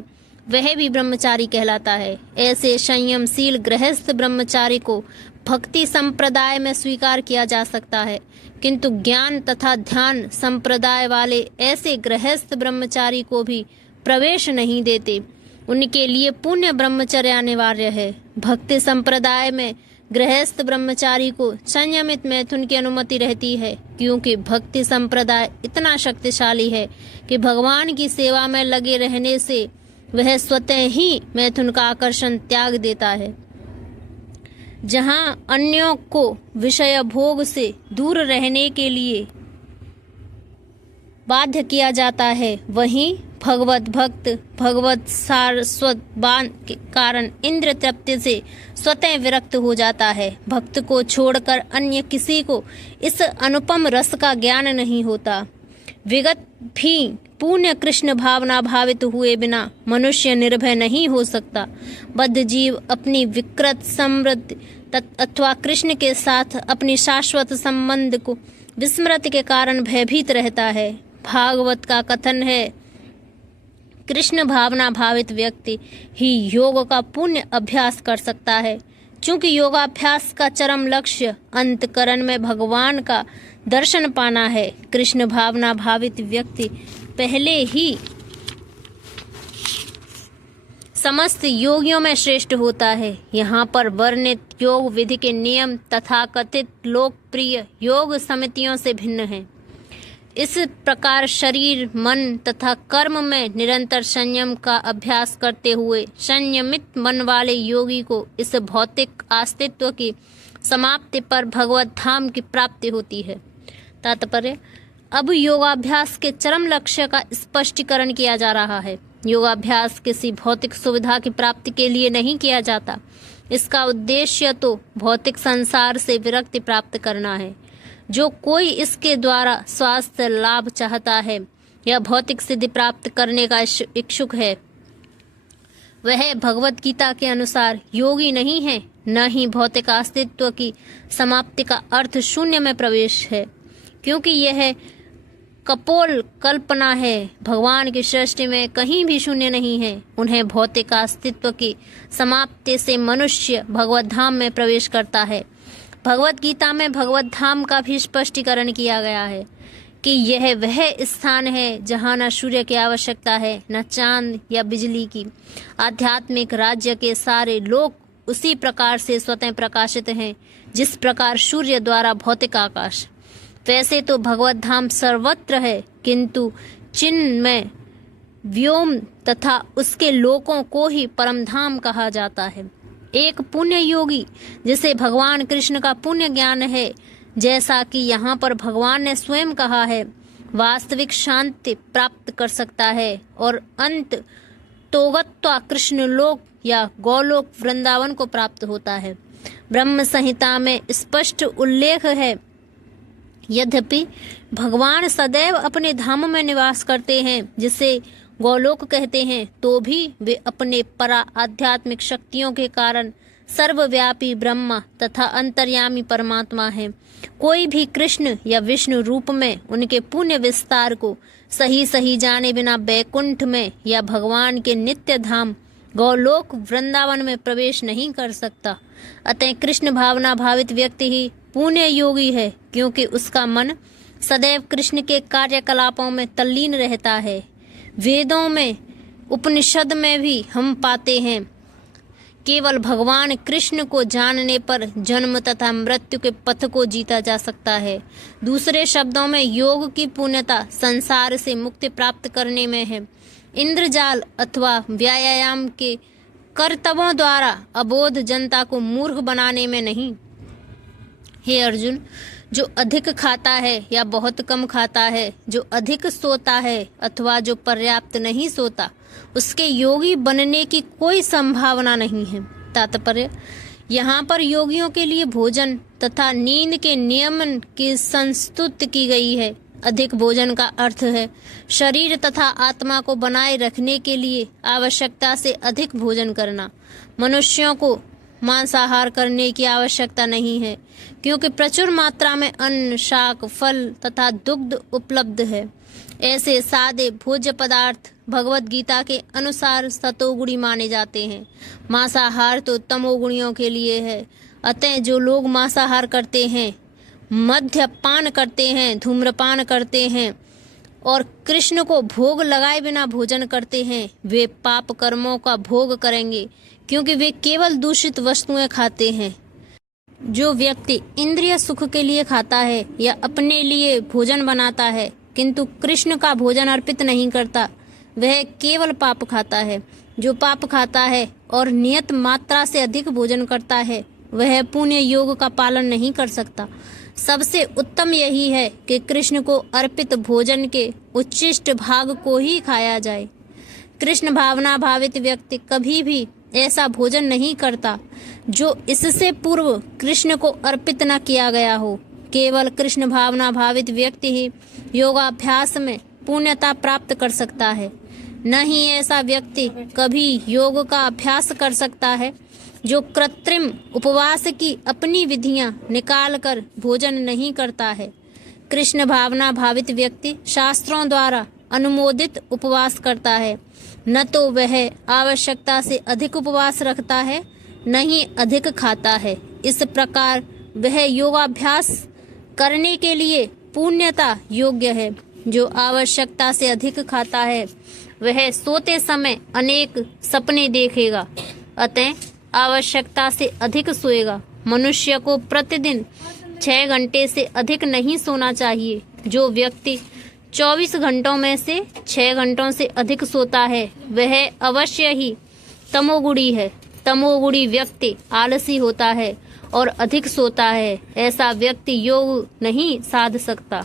वह भी ब्रह्मचारी कहलाता है। ऐसे संयमशील गृहस्थ ब्रह्मचारी को भक्ति संप्रदाय में स्वीकार किया जा सकता है, किंतु ज्ञान तथा ध्यान संप्रदाय वाले ऐसे गृहस्थ ब्रह्मचारी को भी प्रवेश नहीं देते। उनके लिए पुण्य ब्रह्मचर्य अनिवार्य है। भक्ति संप्रदाय में गृहस्थ ब्रह्मचारी को संयमित मैथुन की अनुमति रहती है, क्योंकि भक्ति संप्रदाय इतना शक्तिशाली है कि भगवान की सेवा में लगे रहने से वह स्वतः ही मैथुन का आकर्षण त्याग देता है। जहाँ अन्यों को विषय भोग से दूर रहने के लिए बाध्य किया जाता है, वहीं भगवत भक्त भगवत सारस्वतवान के कारण इंद्र तृप्ति से स्वतः विरक्त हो जाता है। भक्त को छोड़कर अन्य किसी को इस अनुपम रस का ज्ञान नहीं होता। विगत भी पुण्य कृष्ण भावना भावित हुए बिना मनुष्य निर्भय नहीं हो सकता। बद्ध जीव अपनी विकृत समृद्धि अथवा कृष्ण के साथ अपनी शाश्वत संबंध को विस्मृति के कारण भयभीत रहता है। भागवत का कथन है, कृष्ण भावना भावित व्यक्ति ही योग का पुण्य अभ्यास कर सकता है। चूंकि योगाभ्यास का चरम लक्ष्य अंतकरण में भगवान का दर्शन पाना है, कृष्ण भावना भावित व्यक्ति पहले ही समस्त योगियों में श्रेष्ठ होता है। यहाँ पर वर्णित योग विधि के नियम तथा कथित लोकप्रिय योग समितियों से भिन्न हैं। इस प्रकार शरीर, मन तथा कर्म में निरंतर संयम का अभ्यास करते हुए संयमित मन वाले योगी को इस भौतिक अस्तित्व की समाप्ति पर भगवत धाम की प्राप्ति होती है। तात्पर्य, अब योगाभ्यास के चरम लक्ष्य का स्पष्टीकरण किया जा रहा है। योगाभ्यास किसी भौतिक सुविधा की प्राप्ति के लिए नहीं किया जाता। इसका उद्देश्य तो भौतिक संसार से विरक्ति प्राप्त करना है। जो कोई इसके द्वारा स्वास्थ्य लाभ चाहता है या भौतिक सिद्धि प्राप्त करने का इच्छुक है, वह भगवत गीता के अनुसार योगी नहीं है, न ही भौतिक अस्तित्व की समाप्ति का अर्थ शून्य में प्रवेश है, क्योंकि यह कपोल कल्पना है। भगवान की सृष्टि में कहीं भी शून्य नहीं है। उन्हें भौतिक अस्तित्व की समाप्ति से मनुष्य भगवत धाम में प्रवेश करता है। भगवत गीता में भगवत धाम का भी स्पष्टीकरण किया गया है कि यह वह स्थान है जहाँ न सूर्य की आवश्यकता है, न चांद या बिजली की। आध्यात्मिक राज्य के सारे लोक उसी प्रकार से स्वतः प्रकाशित हैं जिस प्रकार सूर्य द्वारा भौतिक आकाश। वैसे तो भगवत धाम सर्वत्र है, किंतु चिन्ह में व्योम तथा उसके लोकों को ही परम धाम कहा जाता है। एक पुण्य योगी जिसे भगवान कृष्ण का पुण्य ज्ञान है, जैसा कि यहाँ पर भगवान ने स्वयं कहा है, वास्तविक शांति प्राप्त कर सकता है और अंत तोगत्वा कृष्ण लोक या गौलोक वृंदावन को प्राप्त होता है। ब्रह्म संहिता में स्पष्ट उल्लेख है, यद्यपि भगवान सदैव अपने धाम में निवास करते हैं जिसे गौलोक कहते हैं, तो भी वे अपने परा आध्यात्मिक शक्तियों के कारण सर्वव्यापी ब्रह्मा तथा अंतर्यामी परमात्मा हैं। कोई भी कृष्ण या विष्णु रूप में उनके पुण्य विस्तार को सही जाने बिना बैकुंठ में या भगवान के नित्य धाम गौलोक वृंदावन में प्रवेश नहीं कर सकता। अतः कृष्ण भावना भावित व्यक्ति ही पुण्य योगी है, क्योंकि उसका मन सदैव कृष्ण के कार्यकलापों में तल्लीन रहता है। वेदों में, उपनिषद में भी हम पाते हैं, केवल भगवान कृष्ण को जानने पर जन्म तथा मृत्यु के पथ को जीता जा सकता है। दूसरे शब्दों में योग की पूर्णता संसार से मुक्ति प्राप्त करने में है, इंद्रजाल अथवा व्यायाम के कर्तव्यों द्वारा अबोध जनता को मूर्ख बनाने में नहीं। हे अर्जुन, जो अधिक खाता है या बहुत कम खाता है, जो अधिक सोता है अथवा जो पर्याप्त नहीं सोता, उसके योगी बनने की कोई संभावना नहीं है। तात्पर्य, यहाँ पर योगियों के लिए भोजन तथा नींद के नियमन की संस्तुति की गई है। अधिक भोजन का अर्थ है शरीर तथा आत्मा को बनाए रखने के लिए आवश्यकता से अधिक भोजन करना। मनुष्यों को मांसाहार करने की आवश्यकता नहीं है, क्योंकि प्रचुर मात्रा में अन्न, शाक, फल तथा दुग्ध उपलब्ध है। ऐसे सादे भोज्य पदार्थ भगवत गीता के अनुसार सतोगुणी माने जाते हैं। मांसाहार तो तमोगुणियों के लिए है। अतः जो लोग मांसाहार करते हैं, मद्यपान करते हैं, धूम्रपान करते हैं और कृष्ण को भोग लगाए बिना भोजन करते हैं, वे पाप कर्मों का भोग करेंगे, क्योंकि वे केवल दूषित वस्तुएं खाते हैं। जो व्यक्ति इंद्रिय सुख के लिए खाता है या अपने लिए भोजन बनाता है किंतु कृष्ण का भोजन अर्पित नहीं करता, वह केवल पाप खाता है। जो पाप खाता है और नियत मात्रा से अधिक भोजन करता है, वह पुण्य योग का पालन नहीं कर सकता। सबसे उत्तम यही है कि कृष्ण को अर्पित भोजन के उच्छिष्ट भाग को ही खाया जाए। कृष्ण भावना भावित व्यक्ति कभी भी ऐसा भोजन नहीं करता जो इससे पूर्व कृष्ण को अर्पित न किया गया हो। केवल कृष्ण भावना भावित व्यक्ति ही योगाभ्यास में पूर्णता प्राप्त कर सकता है। न ही ऐसा व्यक्ति कभी योग का अभ्यास कर सकता है जो कृत्रिम उपवास की अपनी विधियां निकालकर भोजन नहीं करता है। कृष्ण भावना भावित व्यक्ति शास्त्रों द्वारा अनुमोदित उपवास करता है। न तो वह आवश्यकता से अधिक उपवास रखता है, न ही अधिक खाता है। इस प्रकार वह योगाभ्यास करने के लिए पूर्णता योग्य है। जो आवश्यकता से अधिक खाता है, वह सोते समय अनेक सपने देखेगा, अतः आवश्यकता से अधिक सोएगा। मनुष्य को प्रतिदिन 6 घंटे से अधिक नहीं सोना चाहिए। जो व्यक्ति 24 घंटों में से 6 घंटों से अधिक सोता है, वह अवश्य ही तमोगुणी है। तमोगुणी व्यक्ति आलसी होता है और अधिक सोता है। ऐसा व्यक्ति योग नहीं साध सकता।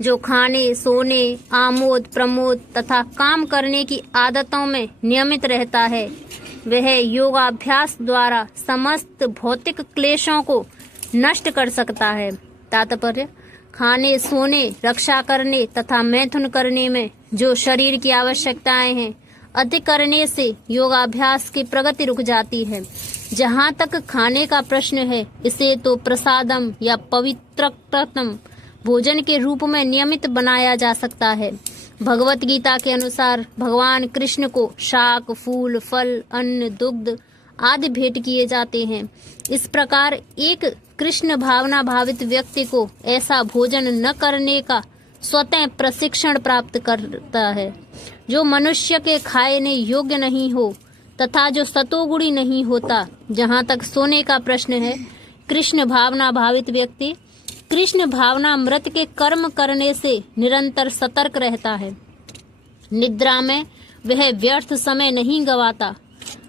जो खाने, सोने, आमोद प्रमोद तथा काम करने की आदतों में नियमित रहता है, वह योगाभ्यास द्वारा समस्त भौतिक क्लेशों को नष्ट कर सकता है। तात्पर्य: खाने, सोने, रक्षा करने तथा मैथुन करने में जो शरीर की आवश्यकताएं हैं, अधिक करने से योगाभ्यास की प्रगति रुक जाती है। जहाँ तक खाने का प्रश्न है, इसे तो प्रसादम या पवित्रतम भोजन के रूप में नियमित बनाया जा सकता है। भगवत गीता के अनुसार भगवान कृष्ण को शाक, फूल, फल, अन्न, दुग्ध आदि भेंट किए जाते हैं। इस प्रकार एक कृष्ण भावना भावित व्यक्ति को ऐसा भोजन न करने का स्वतः प्रशिक्षण प्राप्त करता है। जो मनुष्य के खाने योग्य नहीं हो तथा जो सतोगुणी नहीं होता। जहाँ तक सोने का प्रश्न है, कृष्ण भावना भावित व्यक्ति कृष्ण भावना मृत के कर्म करने से निरंतर सतर्क रहता है। निद्रा में वह व्यर्थ समय नहीं गवाता।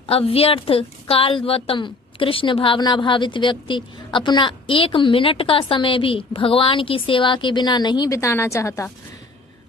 अव्यर्थ कालवतम कृष्ण भावना भावित व्यक्ति अपना 1 मिनट का समय भी भगवान की सेवा के बिना नहीं बिताना चाहता।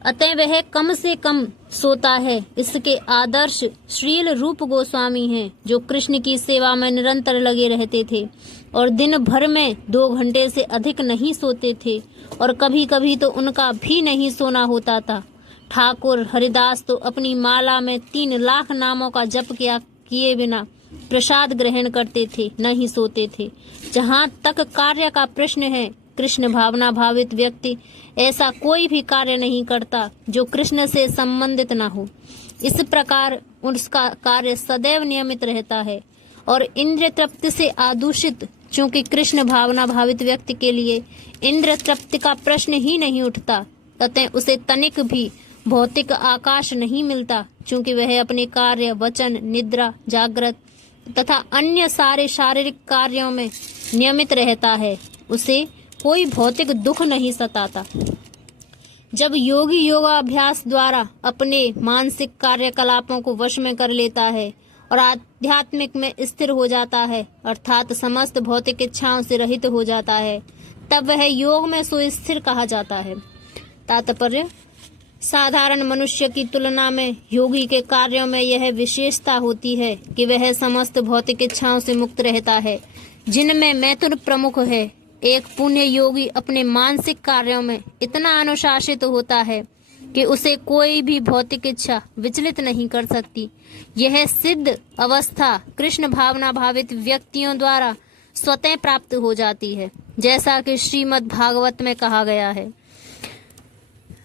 अतः वह कम से कम सोता है। इसके आदर्श श्रील रूप गोस्वामी हैं, जो कृष्ण की सेवा में निरंतर लगे रहते थे और दिन भर में 2 घंटे से अधिक नहीं सोते थे और कभी कभी तो उनका भी नहीं सोना होता था। ठाकुर हरिदास तो अपनी माला में 3 लाख नामों का जप किए बिना प्रसाद ग्रहण करते थे, न ही सोते थे। जहाँ तक कार्य का प्रश्न है, कृष्ण भावना भावित व्यक्ति ऐसा कोई भी कार्य नहीं करता जो कृष्ण से संबंधित न हो। इस प्रकार उसका कार्य सदैव नियमित रहता है और इंद्रिय तृप्ति से आदूषित। चूंकि कृष्ण भावना भावित व्यक्ति के लिए इंद्रिय तृप्ति का प्रश्न ही नहीं उठता, अतः उसे तनिक भी भौतिक आकाश नहीं मिलता। चूंकि वह अपने कार्य, वचन, निद्रा, जागृत तथा अन्य सारे शारीरिक कार्यों में नियमित रहता है, उसे कोई भौतिक दुख नहीं सताता। जब योगी योगाभ्यास द्वारा अपने मानसिक कार्यकलापों को वश में कर लेता है और आध्यात्मिक में स्थिर हो जाता है, अर्थात समस्त भौतिक इच्छाओं से रहित हो जाता है, तब वह योग में सुस्थिर कहा जाता है। तात्पर्य: साधारण मनुष्य की तुलना में योगी के कार्यों में यह विशेषता होती है कि वह समस्त भौतिक इच्छाओं से मुक्त रहता है, जिनमें मैथुन प्रमुख है। एक पुण्य योगी अपने मानसिक कार्यों में इतना अनुशासित होता है कि उसे कोई भी भौतिक इच्छा विचलित नहीं कर सकती। यह सिद्ध अवस्था कृष्ण भावना भावित व्यक्तियों द्वारा स्वतः प्राप्त हो जाती है, जैसा कि श्रीमद् भागवत में कहा गया है।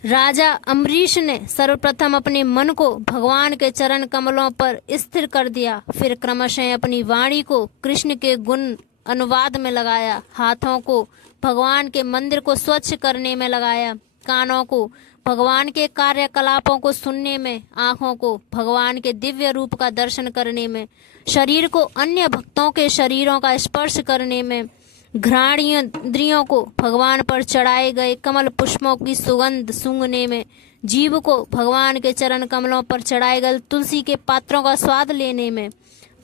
राजा अम्बरीश ने सर्वप्रथम अपने मन को भगवान के चरण कमलों पर स्थिर कर दिया, फिर क्रमशः अपनी वाणी को कृष्ण के गुण अनुवाद में लगाया, हाथों को भगवान के मंदिर को स्वच्छ करने में लगाया, कानों को भगवान के कार्यकलापों को सुनने में, आंखों को भगवान के दिव्य रूप का दर्शन करने में, शरीर को अन्य भक्तों के शरीरों का स्पर्श करने में, घ्राणेंद्रियों को भगवान पर चढ़ाए गए कमल पुष्पों की सुगंध सूंघने में, जीव को भगवान के चरण कमलों पर चढ़ाए गए तुलसी के पात्रों का स्वाद लेने में,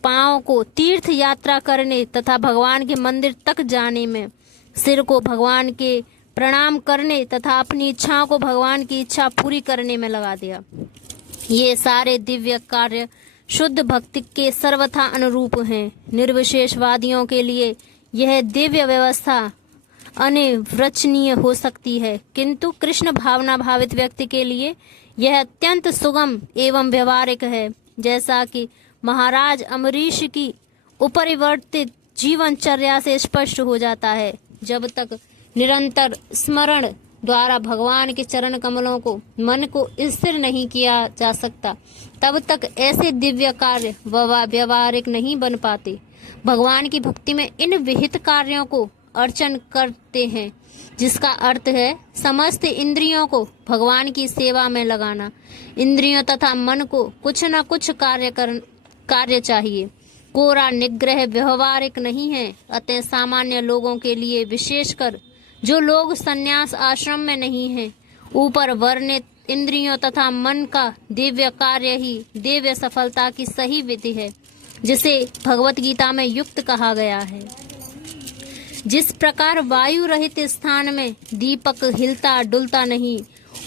पांव को तीर्थ यात्रा करने तथा भगवान के मंदिर तक जाने में, सिर को भगवान के प्रणाम करने तथा अपनी इच्छाओं को भगवान की इच्छा पूरी करने में लगा दिया। ये सारे दिव्य कार्य शुद्ध भक्ति के सर्वथा अनुरूप हैं। निर्विशेषवादियों के लिए यह दिव्य व्यवस्था अनिर्वचनीय हो सकती है, किंतु कृष्ण भावना भावित व्यक्ति के लिए यह अत्यंत सुगम एवं व्यवहारिक है। जैसा कि महाराज अम्बरीश की उपरिवर्तित जीवनचर्या से स्पष्ट हो जाता है, जब तक निरंतर स्मरण द्वारा भगवान के चरण कमलों को मन को स्थिर नहीं किया जा सकता, तब तक ऐसे दिव्य कार्य व्यवहारिक नहीं बन पाते। भगवान की भक्ति में इन विहित कार्यों को अर्चन करते हैं, जिसका अर्थ है समस्त इंद्रियों को भगवान की सेवा में लगाना। इंद्रियों तथा मन को कुछ न कुछ कार्य चाहिए। कोरा निग्रह व्यवहारिक नहीं है। अतः सामान्य लोगों के लिए, विशेषकर जो लोग संन्यास आश्रम में नहीं हैं, ऊपर वर्णित इंद्रियों तथा मन का दिव्य कार्य ही दिव्य सफलता की सही विधि है, जिसे भगवत गीता में युक्त कहा गया है। जिस प्रकार वायु रहित स्थान में दीपक हिलता डुलता नहीं,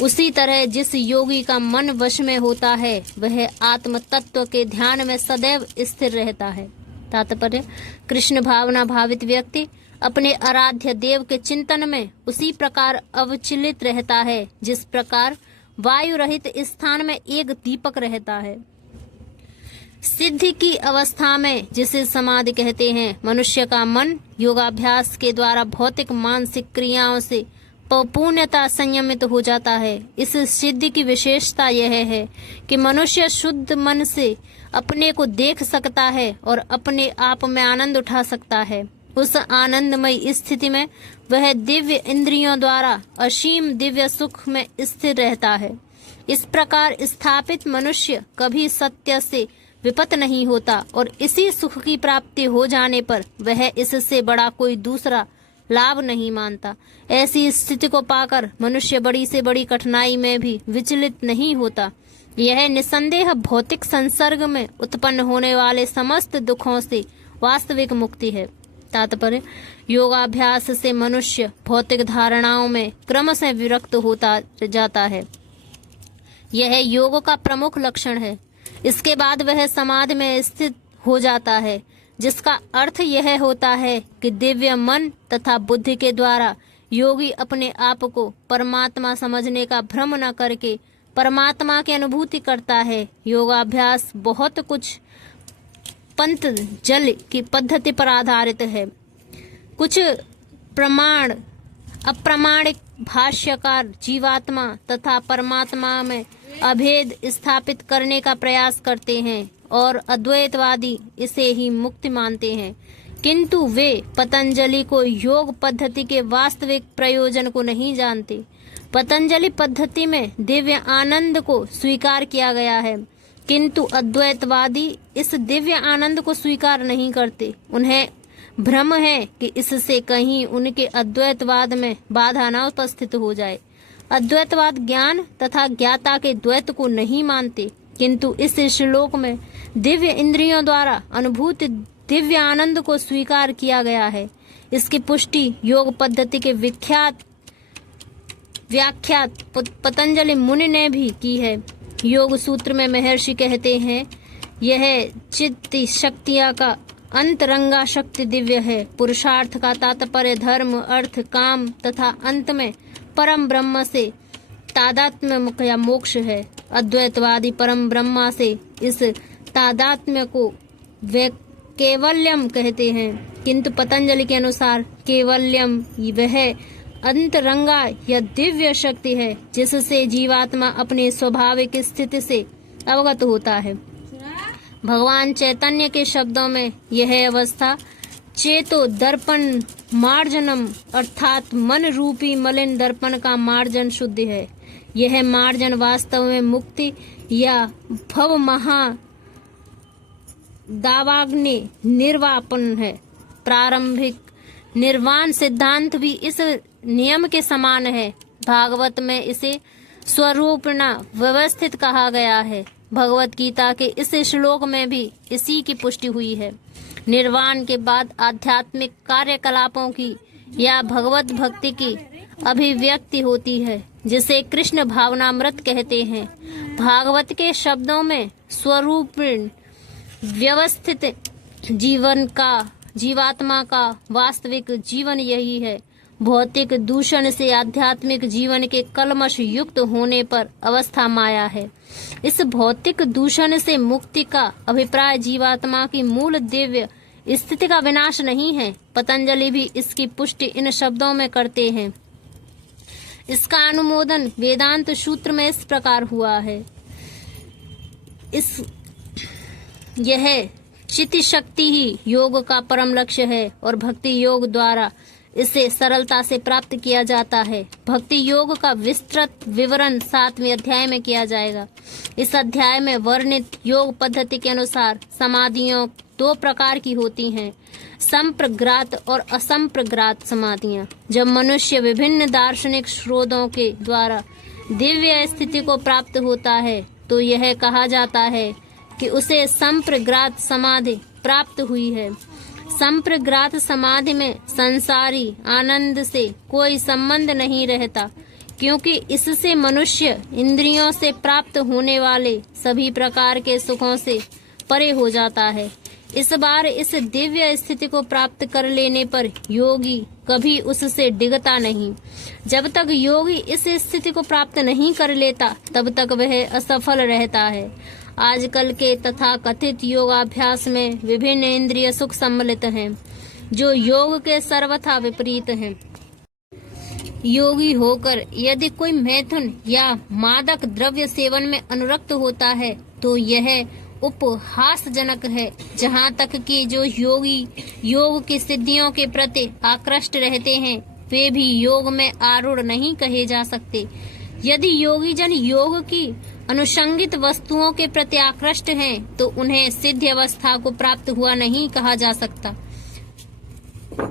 उसी तरह जिस योगी का मन वश में होता है, वह आत्म तत्व के ध्यान में सदैव स्थिर रहता है। तात्पर्य: कृष्ण भावना भावित व्यक्ति अपने आराध्य देव के चिंतन में उसी प्रकार अविचलित रहता है, जिस प्रकार वायु रहित स्थान में एक दीपक रहता है। सिद्धि की अवस्था में, जिसे समाधि कहते हैं, मनुष्य का मन योगाभ्यास के द्वारा भौतिक मानसिक क्रियाओं से पूर्णतः संयमित हो जाता है। इस सिद्धि की विशेषता यह है कि मनुष्य शुद्ध मन से अपने को देख सकता है और अपने आप में आनंद उठा सकता है। उस आनंदमय स्थिति में वह दिव्य इंद्रियों द्वारा असीम दिव्य सुख में स्थिर रहता है। इस प्रकार स्थापित मनुष्य कभी सत्य से विपत नहीं होता और इसी सुख की प्राप्ति हो जाने पर वह इससे बड़ा कोई दूसरा लाभ नहीं मानता। ऐसी स्थिति को पाकर मनुष्य बड़ी से बड़ी कठिनाई में भी विचलित नहीं होता। यह निसंदेह भौतिक संसर्ग में उत्पन्न होने वाले समस्त दुखों से वास्तविक मुक्ति है। तात्पर्य: योगाभ्यास से मनुष्य भौतिक धारणाओं में क्रमशः विरक्त होता जाता है। यह योग का प्रमुख लक्षण है। इसके बाद वह समाधि में स्थित हो जाता है, जिसका अर्थ यह होता है कि दिव्य मन तथा बुद्धि के द्वारा योगी अपने आप को परमात्मा समझने का भ्रम न करके परमात्मा की अनुभूति करता है। योगाभ्यास बहुत कुछ पतंजलि की पद्धति पर आधारित है। कुछ अप्रामाणिक भाष्यकार जीवात्मा तथा परमात्मा में अभेद स्थापित करने का प्रयास करते हैं और अद्वैतवादी इसे ही मुक्ति मानते हैं, किंतु वे पतंजलि को योग पद्धति के वास्तविक प्रयोजन को नहीं जानते। पतंजलि पद्धति में दिव्य आनंद को स्वीकार किया गया है, किंतु अद्वैतवादी इस दिव्य आनंद को स्वीकार नहीं करते। उन्हें भ्रम है कि इससे कहीं उनके अद्वैतवाद में बाधा न उपस्थित हो जाए। अद्वैतवाद ज्ञान तथा ज्ञाता के द्वैत को नहीं मानते, किंतु इस श्लोक में दिव्य इंद्रियों द्वारा अनुभूत दिव्य आनंद को स्वीकार किया गया है। इसकी पुष्टि योग पद्धति के व्याख्यात पतंजलि मुनि ने भी की है। योग सूत्र में महर्षि कहते हैं, यह चित्त शक्तियां का अंतरंगा शक्ति दिव्य है। पुरुषार्थ का तात्पर्य धर्म, अर्थ, काम तथा अंत में परम ब्रह्म से तादात्म्य या मोक्ष है। अद्वैतवादी परम ब्रह्मा से इस तादात्म्य को वे केवल्यम कहते हैं, किंतु पतंजलि के अनुसार केवल्यम वह अंतरंगा या दिव्य शक्ति है जिससे जीवात्मा अपने स्वाभाविक स्थिति से अवगत होता है। भगवान चैतन्य के शब्दों में यह अवस्था चेतो दर्पण मार्जनम अर्थात मन रूपी मलिन दर्पण का मार्जन शुद्ध है। यह मार्जन वास्तव में मुक्ति या भव महा दावाग्नि निर्वापन है। प्रारंभिक निर्वाण सिद्धांत भी इस नियम के समान है। भागवत में इसे स्वरूपणा व्यवस्थित कहा गया है। भगवत गीता के इस श्लोक में भी इसी की पुष्टि हुई है। निर्वाण के बाद आध्यात्मिक कार्यकलापों की या भगवत भक्ति की अभिव्यक्ति होती है जिसे कृष्ण भावनामृत कहते हैं। भागवत के शब्दों में स्वरूपण व्यवस्थित जीवन का जीवात्मा का वास्तविक जीवन यही है। भौतिक दूषण से आध्यात्मिक जीवन के कलमश युक्त होने पर अवस्था माया है। इस भौतिक दूषण से मुक्ति का अभिप्राय जीवात्मा की मूल दिव्य स्थिति का विनाश नहीं है। पतंजलि भी इसकी पुष्टि इन शब्दों में करते हैं। इसका अनुमोदन वेदांत सूत्र में इस प्रकार हुआ है। यह चित्त शक्ति ही योग का परम लक्ष्य है और भक्ति योग द्वारा इसे सरलता से प्राप्त किया जाता है। भक्ति योग का विस्तृत विवरण 7वें अध्याय में किया जाएगा। इस अध्याय में वर्णित योग पद्धति के अनुसार समाधियों 2 प्रकार की होती हैं, संप्रज्ञात और असंप्रज्ञात समाधियां। जब मनुष्य विभिन्न दार्शनिक स्रोतों के द्वारा दिव्य स्थिति को प्राप्त होता है तो यह कहा जाता है कि उसे संप्रज्ञात समाधि प्राप्त हुई है। संप्रज्ञात समाधि में संसारी आनंद से कोई संबंध नहीं रहता, क्योंकि इससे मनुष्य इंद्रियों से प्राप्त होने वाले सभी प्रकार के सुखों से परे हो जाता है। इस बार इस दिव्य स्थिति को प्राप्त कर लेने पर योगी कभी उससे डिगता नहीं। जब तक योगी इस स्थिति को प्राप्त नहीं कर लेता तब तक वह असफल रहता है। आजकल के तथा कथित योगाभ्यास में विभिन्न इंद्रिय सुख सम्मिलित हैं, जो योग के सर्वथा विपरीत हैं। योगी होकर यदि कोई मैथुन या मादक द्रव्य सेवन में अनुरक्त होता है तो यह उपहासजनक है। जहाँ तक कि जो योगी योग की सिद्धियों के प्रति आकृष्ट रहते हैं वे भी योग में आरूढ़ नहीं कहे जा सकते। यदि योगी जन योग की अनुषंगित वस्तुओं के प्रति आकृष्ट हैं तो उन्हें सिद्ध अवस्था को प्राप्त हुआ नहीं कहा जा सकता।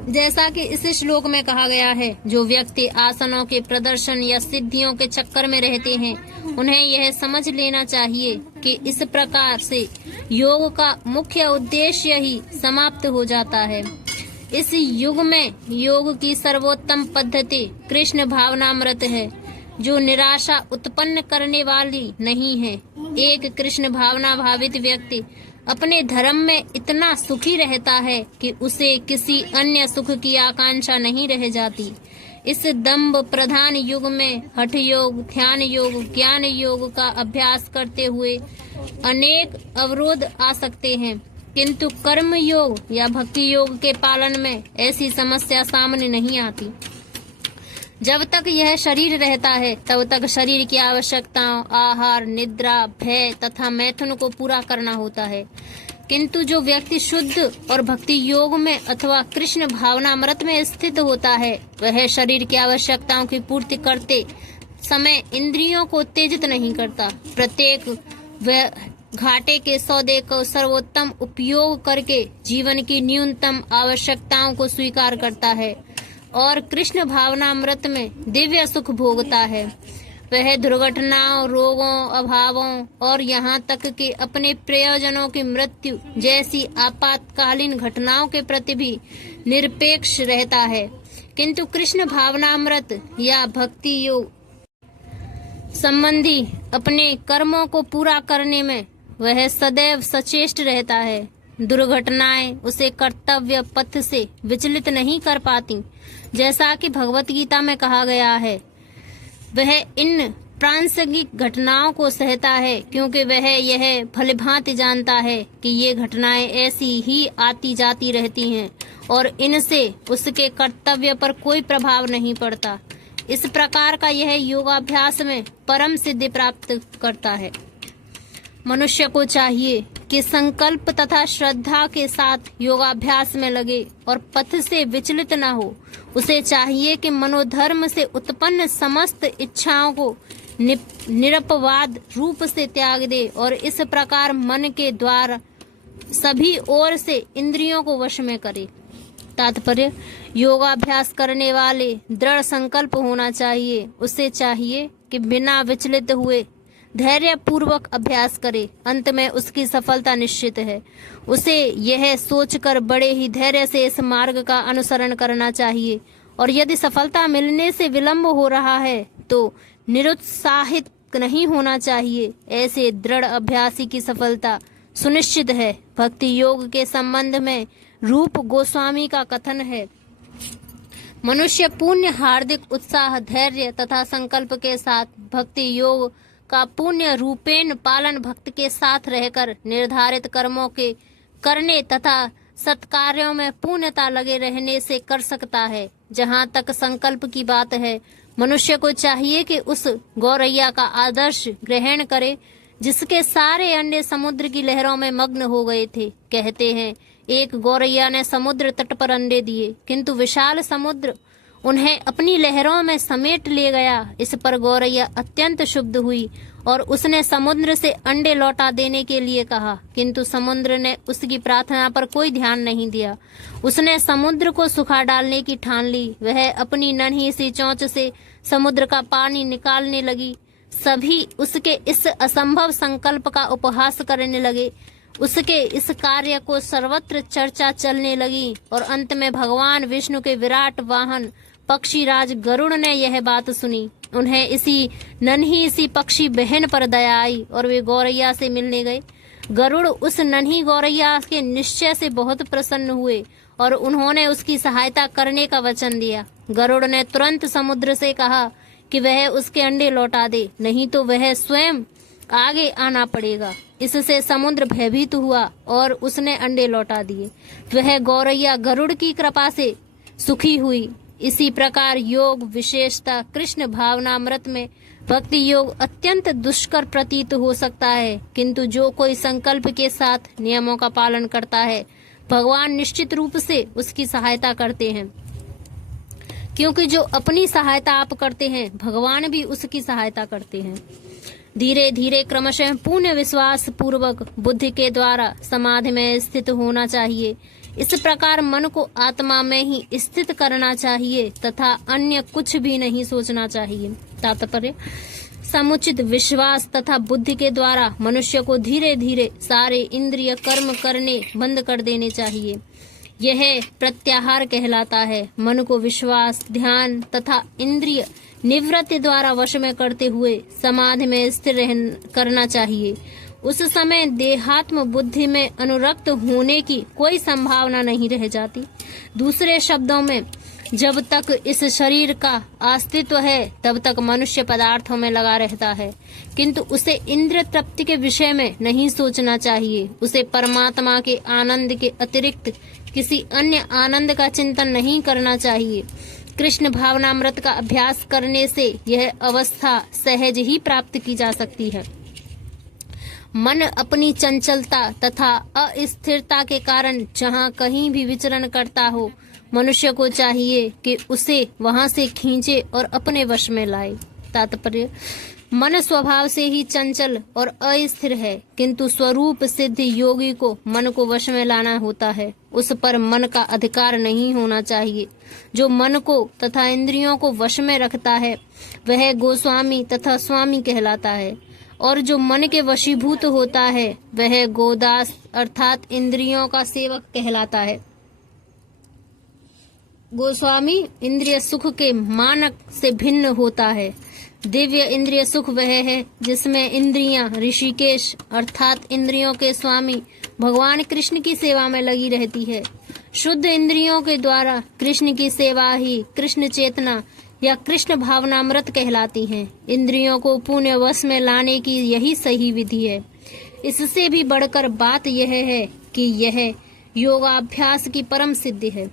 जैसा कि इस श्लोक में कहा गया है, जो व्यक्ति आसनों के प्रदर्शन या सिद्धियों के चक्कर में रहते हैं उन्हें यह समझ लेना चाहिए कि इस प्रकार से योग का मुख्य उद्देश्य ही समाप्त हो जाता है। इस युग में योग की सर्वोत्तम पद्धति कृष्ण भावनामृत है, जो निराशा उत्पन्न करने वाली नहीं है। एक कृष्ण भावना भावित व्यक्ति अपने धर्म में इतना सुखी रहता है कि उसे किसी अन्य सुख की आकांक्षा नहीं रह जाती। इस दंभ प्रधान युग में हठ योग, ध्यान योग, ज्ञान योग का अभ्यास करते हुए अनेक अवरोध आ सकते हैं, किंतु कर्म योग या भक्ति योग के पालन में ऐसी समस्या सामने नहीं आती। जब तक यह शरीर रहता है तब तक शरीर की आवश्यकताओं आहार, निद्रा, भय तथा मैथुन को पूरा करना होता है, किंतु जो व्यक्ति शुद्ध और भक्ति योग में अथवा कृष्ण भावनामृत में स्थित होता है वह शरीर की आवश्यकताओं की पूर्ति करते समय इंद्रियों को उत्तेजित नहीं करता। प्रत्येक वह घाटे के सौदे को सर्वोत्तम उपयोग करके जीवन की न्यूनतम आवश्यकताओं को स्वीकार करता है और कृष्ण भावनामृत में दिव्य सुख भोगता है। वह दुर्घटनाओं, रोगों, अभावों और यहाँ तक कि अपने प्रियजनों की मृत्यु जैसी आपातकालीन घटनाओं के प्रति भी निरपेक्ष रहता है, किंतु कृष्ण भावनामृत या भक्ति योग संबंधी अपने कर्मों को पूरा करने में वह सदैव सचेष्ट रहता है। दुर्घटनाएं उसे कर्तव्य पथ से विचलित नहीं कर पाती। जैसा कि भगवत गीता में कहा गया है, वह इन अप्रासंगिक घटनाओं को सहता है, क्योंकि वह यह भलीभांति जानता है कि ये घटनाएं ऐसी ही आती जाती रहती हैं और इनसे उसके कर्तव्य पर कोई प्रभाव नहीं पड़ता। इस प्रकार का यह योगाभ्यास में परम सिद्धि प्राप्त करता है। मनुष्य को चाहिए कि संकल्प तथा श्रद्धा के साथ योगाभ्यास में लगे और पथ से विचलित न हो। उसे चाहिए कि मनोधर्म से उत्पन्न समस्त इच्छाओं को निरपवाद रूप से त्याग दे और इस प्रकार मन के द्वारा सभी ओर से इंद्रियों को वश में करे। तात्पर्य, योगाभ्यास करने वाले दृढ़ संकल्प होना चाहिए। उसे चाहिए कि बिना विचलित हुए धैर्य पूर्वक अभ्यास करे। अंत में उसकी सफलता निश्चित है। उसे यह सोचकर बड़े ही धैर्य से इस मार्ग का अनुसरण करना चाहिए और यदि सफलता मिलने से विलंब हो रहा है तो निरुत्साहित नहीं होना चाहिए। ऐसे दृढ़ अभ्यासी की सफलता सुनिश्चित है। भक्ति योग के संबंध में रूप गोस्वामी का कथन है, मनुष्य पुण्य, हार्दिक उत्साह, धैर्य तथा संकल्प के साथ भक्ति योग का पुण्य रूपेण पालन भक्त के साथ रहकर निर्धारित कर्मों के करने तथा सत्कार्यों में पूर्णता लगे रहने से कर सकता है। जहाँ तक संकल्प की बात है, मनुष्य को चाहिए कि उस गौरैया का आदर्श ग्रहण करे जिसके सारे अंडे समुद्र की लहरों में मग्न हो गए थे। कहते हैं, एक गौरैया ने समुद्र तट पर अंडे दिए, किंतु विशाल समुद्र उन्हें अपनी लहरों में समेट ले गया। इस पर गौरैया अत्यंत क्षुब्ध हुई और उसने समुद्र से अंडे लौटा देने के लिए कहा, किंतु समुद्र ने उसकी प्रार्थना पर कोई ध्यान नहीं दिया। उसने समुद्र को सुखा डालने की ठान ली। वह अपनी नन्ही सी चोंच से समुद्र का पानी निकालने लगी। सभी उसके इस असंभव संकल्प का उपहास करने लगे। उसके इस कार्य को सर्वत्र चर्चा चलने लगी और अंत में भगवान विष्णु के विराट वाहन पक्षीराज गरुड़ ने यह बात सुनी। उन्हें इसी नन्ही सी पक्षी बहन पर दया आई और वे गौरैया से मिलने गए। गरुड़ उस नन्ही गौरैया के निश्चय से बहुत प्रसन्न हुए और उन्होंने उसकी सहायता करने का वचन दिया। गरुड़ ने तुरंत समुद्र से कहा कि वह उसके अंडे लौटा दे, नहीं तो वह स्वयं आगे आना पड़ेगा। इससे समुद्र भयभीत हुआ और उसने अंडे लौटा दिए। वह गौरैया गरुड़ की कृपा से सुखी हुई। इसी प्रकार योग विशेषता कृष्ण भावनामृत में भक्ति योग अत्यंत दुष्कर प्रतीत हो सकता है, किंतु जो कोई संकल्प के साथ नियमों का पालन करता है, भगवान निश्चित रूप से उसकी सहायता करते हैं। क्योंकि जो अपनी सहायता आप करते हैं, भगवान भी उसकी सहायता करते हैं। धीरे धीरे क्रमशः पूर्ण विश्वास पूर्वक बुद्धि के द्वारा समाधि में स्थित होना चाहिए। इस प्रकार मन को आत्मा में ही स्थित करना चाहिए तथा अन्य कुछ भी नहीं सोचना चाहिए। तात्पर्य, समुचित विश्वास तथा बुद्धि के द्वारा मनुष्य को धीरे धीरे सारे इंद्रिय कर्म करने बंद कर देने चाहिए। यह प्रत्याहार कहलाता है। मन को विश्वास, ध्यान तथा इंद्रिय निवृत्ति द्वारा वश में करते हुए समाधि में स्थिर करना चाहिए। उस समय देहात्म बुद्धि में अनुरक्त होने की कोई संभावना नहीं रह जाती। दूसरे शब्दों में, जब तक इस शरीर का अस्तित्व है तब तक मनुष्य पदार्थों में लगा रहता है, किंतु उसे इंद्रिय तृप्ति के विषय में नहीं सोचना चाहिए। उसे परमात्मा के आनंद के अतिरिक्त किसी अन्य आनंद का चिंतन नहीं करना चाहिए। कृष्ण भावनामृत का अभ्यास करने से यह अवस्था सहज ही प्राप्त की जा सकती है। मन अपनी चंचलता तथा अस्थिरता के कारण जहाँ कहीं भी विचरण करता हो, मनुष्य को चाहिए कि उसे वहां से खींचे और अपने वश में लाए। तात्पर्य, मन स्वभाव से ही चंचल और अस्थिर है, किंतु स्वरूप सिद्ध योगी को मन को वश में लाना होता है। उस पर मन का अधिकार नहीं होना चाहिए। जो मन को तथा इंद्रियों को वश में रखता है वह गोस्वामी तथा स्वामी कहलाता है, और जो मन के वशीभूत होता है वह गोदास अर्थात इंद्रियों का सेवक कहलाता है। गोस्वामी इंद्रिय सुख के मानक से भिन्न होता है। दिव्य इंद्रिय सुख वह है जिसमें इंद्रियां ऋषिकेश अर्थात इंद्रियों के स्वामी भगवान कृष्ण की सेवा में लगी रहती है। शुद्ध इंद्रियों के द्वारा कृष्ण की सेवा ही कृष्ण चेतना या कृष्ण भावनामृत कहलाती हैं। इंद्रियों को पुण्य वश में लाने की यही सही विधि है। इससे भी बढ़कर बात यह है कि यह योगाभ्यास की परम सिद्धि है।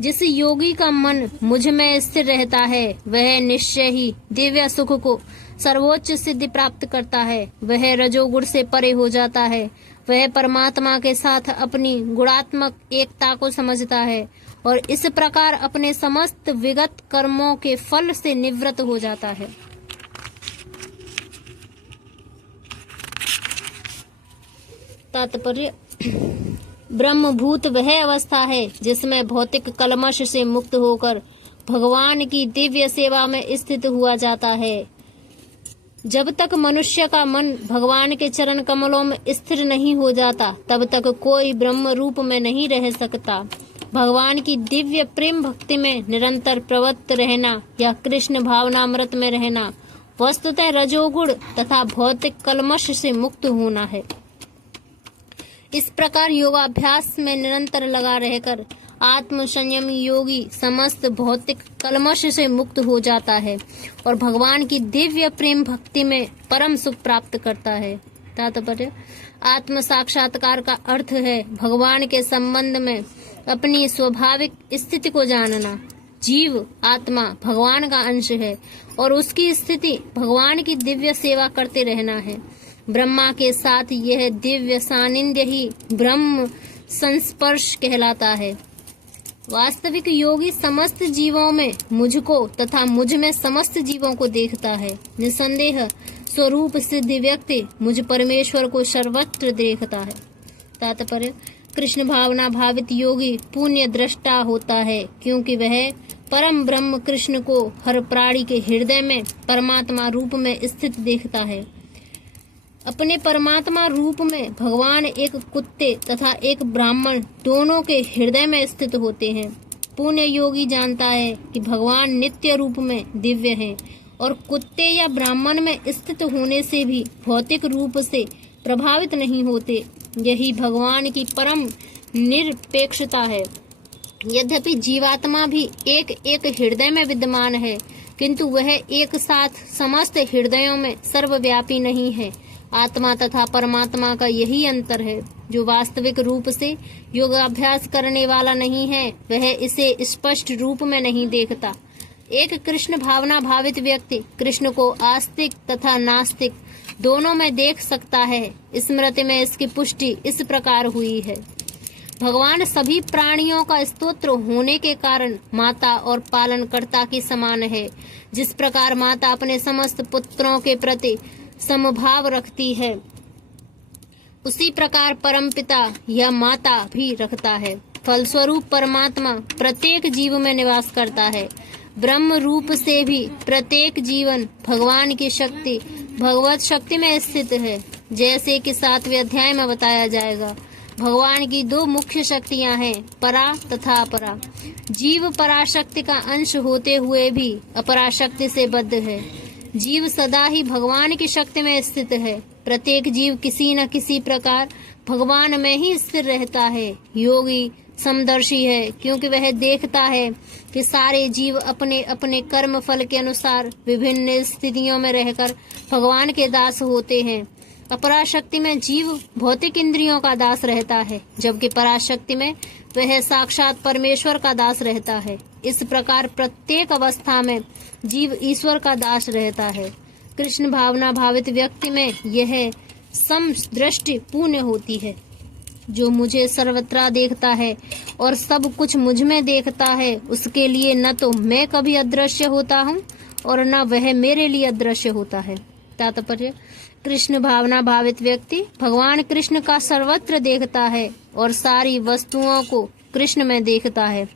जिस योगी का मन मुझ में स्थिर रहता है वह निश्चय ही दिव्य सुख को सर्वोच्च सिद्धि प्राप्त करता है। वह रजोगुण से परे हो जाता है। वह परमात्मा के साथ अपनी गुणात्मक एकता को समझता है और इस प्रकार अपने समस्त विगत कर्मों के फल से निवृत्त हो जाता है। तात्पर्य, ब्रह्मभूत वह अवस्था है जिसमें भौतिक कलमश से मुक्त होकर भगवान की दिव्य सेवा में स्थित हुआ जाता है। जब तक मनुष्य का मन भगवान के चरण कमलों में स्थिर नहीं हो जाता तब तक कोई ब्रह्म रूप में नहीं रह सकता। भगवान की दिव्य प्रेम भक्ति में निरंतर प्रवृत्त रहना या कृष्ण भावनामृत में रहना वस्तुतः रजोगुण तथा भौतिक कलमश से मुक्त होना है। इस प्रकार योगाभ्यास में निरंतर लगा रहकर आत्म संयमी योगी समस्त भौतिक कलमश से मुक्त हो जाता है और भगवान की दिव्य प्रेम भक्ति में परम सुख प्राप्त करता है। तात्पर्य, आत्म साक्षात्कार का अर्थ है भगवान के संबंध में अपनी स्वाभाविक स्थिति को जानना। जीव आत्मा भगवान का अंश है और उसकी स्थिति भगवान की दिव्य सेवा करते रहना है। ब्रह्मा के साथ यह दिव्य सानिध्य ही ब्रह्म संस्पर्श कहलाता है। वास्तविक योगी समस्त जीवों में मुझको तथा मुझ में समस्त जीवों को देखता है। निसंदेह स्वरूप सिद्ध व्यक्ति मुझ परमेश्वर को सर्वत्र देखता है। तात्पर्य, कृष्ण भावना भावित योगी पुण्य दृष्टा होता है क्योंकि वह परम ब्रह्म कृष्ण को हर प्राणी के हृदय में परमात्मा रूप में स्थित देखता है। अपने परमात्मा रूप में भगवान एक कुत्ते तथा एक ब्राह्मण दोनों के हृदय में स्थित होते हैं। पुण्य योगी जानता है कि भगवान नित्य रूप में दिव्य हैं और कुत्ते या ब्राह्मण में स्थित होने से भी भौतिक रूप से प्रभावित नहीं होते। यही भगवान की परम निरपेक्षता है। यद्यपि जीवात्मा भी एक एक हृदय में विद्यमान है किंतु वह एक साथ समस्त हृदयों में सर्वव्यापी नहीं है। आत्मा तथा परमात्मा का यही अंतर है। जो वास्तविक रूप से योगाभ्यास करने वाला नहीं है वह इसे स्पष्ट रूप में नहीं देखता। एक कृष्ण भावना भावित व्यक्ति कृष्ण को आस्तिक तथा नास्तिक दोनों में देख सकता है। स्मृति में इसकी पुष्टि इस प्रकार हुई है। भगवान सभी प्राणियों का स्तोत्र होने के कारण माता और पालनकर्ता के समान है। जिस प्रकार माता अपने समस्त पुत्रों के प्रति समभाव रखती है उसी प्रकार परमपिता या माता भी रखता है। फलस्वरूप परमात्मा प्रत्येक जीव में निवास करता है। ब्रह्म रूप से भी प्रत्येक जीवन भगवान की शक्ति भगवत शक्ति में स्थित है। जैसे कि 7वें अध्याय में बताया जाएगा, भगवान की दो मुख्य शक्तियां हैं, परा तथा अपरा। जीव पराशक्ति का अंश होते हुए भी अपराशक्ति से बद्ध है। जीव सदा ही भगवान की शक्ति में स्थित है। प्रत्येक जीव किसी न किसी प्रकार भगवान में ही स्थिर रहता है। योगी समदर्शी है क्योंकि वह देखता है कि सारे जीव अपने अपने कर्म फल के अनुसार विभिन्न स्थितियों में रहकर भगवान के दास होते हैं। अपराशक्ति में जीव भौतिक इंद्रियों का दास रहता है जबकि पराशक्ति में वह साक्षात परमेश्वर का दास रहता है। इस प्रकार प्रत्येक अवस्था में जीव ईश्वर का दास रहता है। कृष्ण भावना भावित व्यक्ति में यह समदृष्टि पूर्ण होती है। जो मुझे सर्वत्र देखता है और सब कुछ मुझ में देखता है उसके लिए न तो मैं कभी अदृश्य होता हूँ और न वह मेरे लिए अदृश्य होता है। तात्पर्य, कृष्ण भावना भावित व्यक्ति भगवान कृष्ण का सर्वत्र देखता है और सारी वस्तुओं को कृष्ण में देखता है।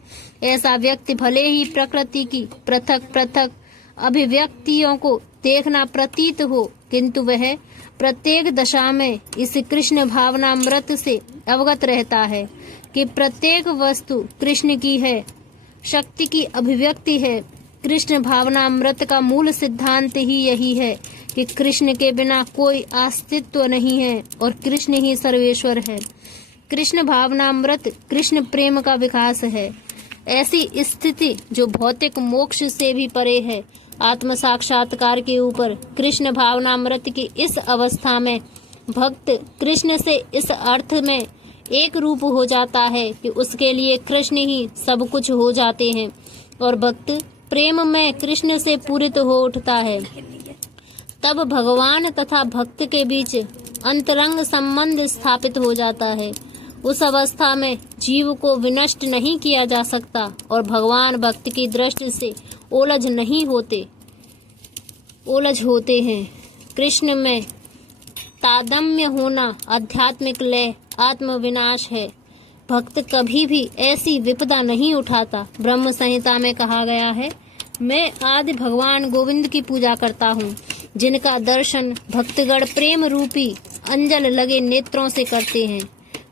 ऐसा व्यक्ति भले ही प्रकृति की पृथक पृथक अभिव्यक्तियों को देखना प्रतीत हो किंतु वह प्रत्येक दशा में इस कृष्ण भावनामृत से अवगत रहता है कि प्रत्येक वस्तु कृष्ण की है, शक्ति की अभिव्यक्ति है। कृष्ण भावनामृत का मूल सिद्धांत ही यही है कि कृष्ण के बिना कोई अस्तित्व नहीं है और कृष्ण ही सर्वेश्वर है। कृष्ण भावनामृत कृष्ण प्रेम का विकास है। ऐसी स्थिति जो भौतिक मोक्ष से भी परे है। आत्म साक्षात्कार के ऊपर कृष्ण भावनामृत की इस अवस्था में भक्त कृष्ण से इस अर्थ में एक रूप हो जाता है कि उसके लिए कृष्ण ही सब कुछ हो जाते हैं और भक्त प्रेम में कृष्ण से पूरित हो उठता है। तब भगवान तथा भक्त के बीच अंतरंग संबंध स्थापित हो जाता है। उस अवस्था में जीव को विनष्ट नहीं किया जा सकता और भगवान भक्त की दृष्टि से ओलझ होते हैं। कृष्ण में तादम्य होना आध्यात्मिक लय आत्म विनाश है। भक्त कभी भी ऐसी विपदा नहीं उठाता। ब्रह्म संहिता में कहा गया है, मैं आदि भगवान गोविंद की पूजा करता हूँ, जिनका दर्शन भक्तगण प्रेम रूपी अंजल लगे नेत्रों से करते हैं।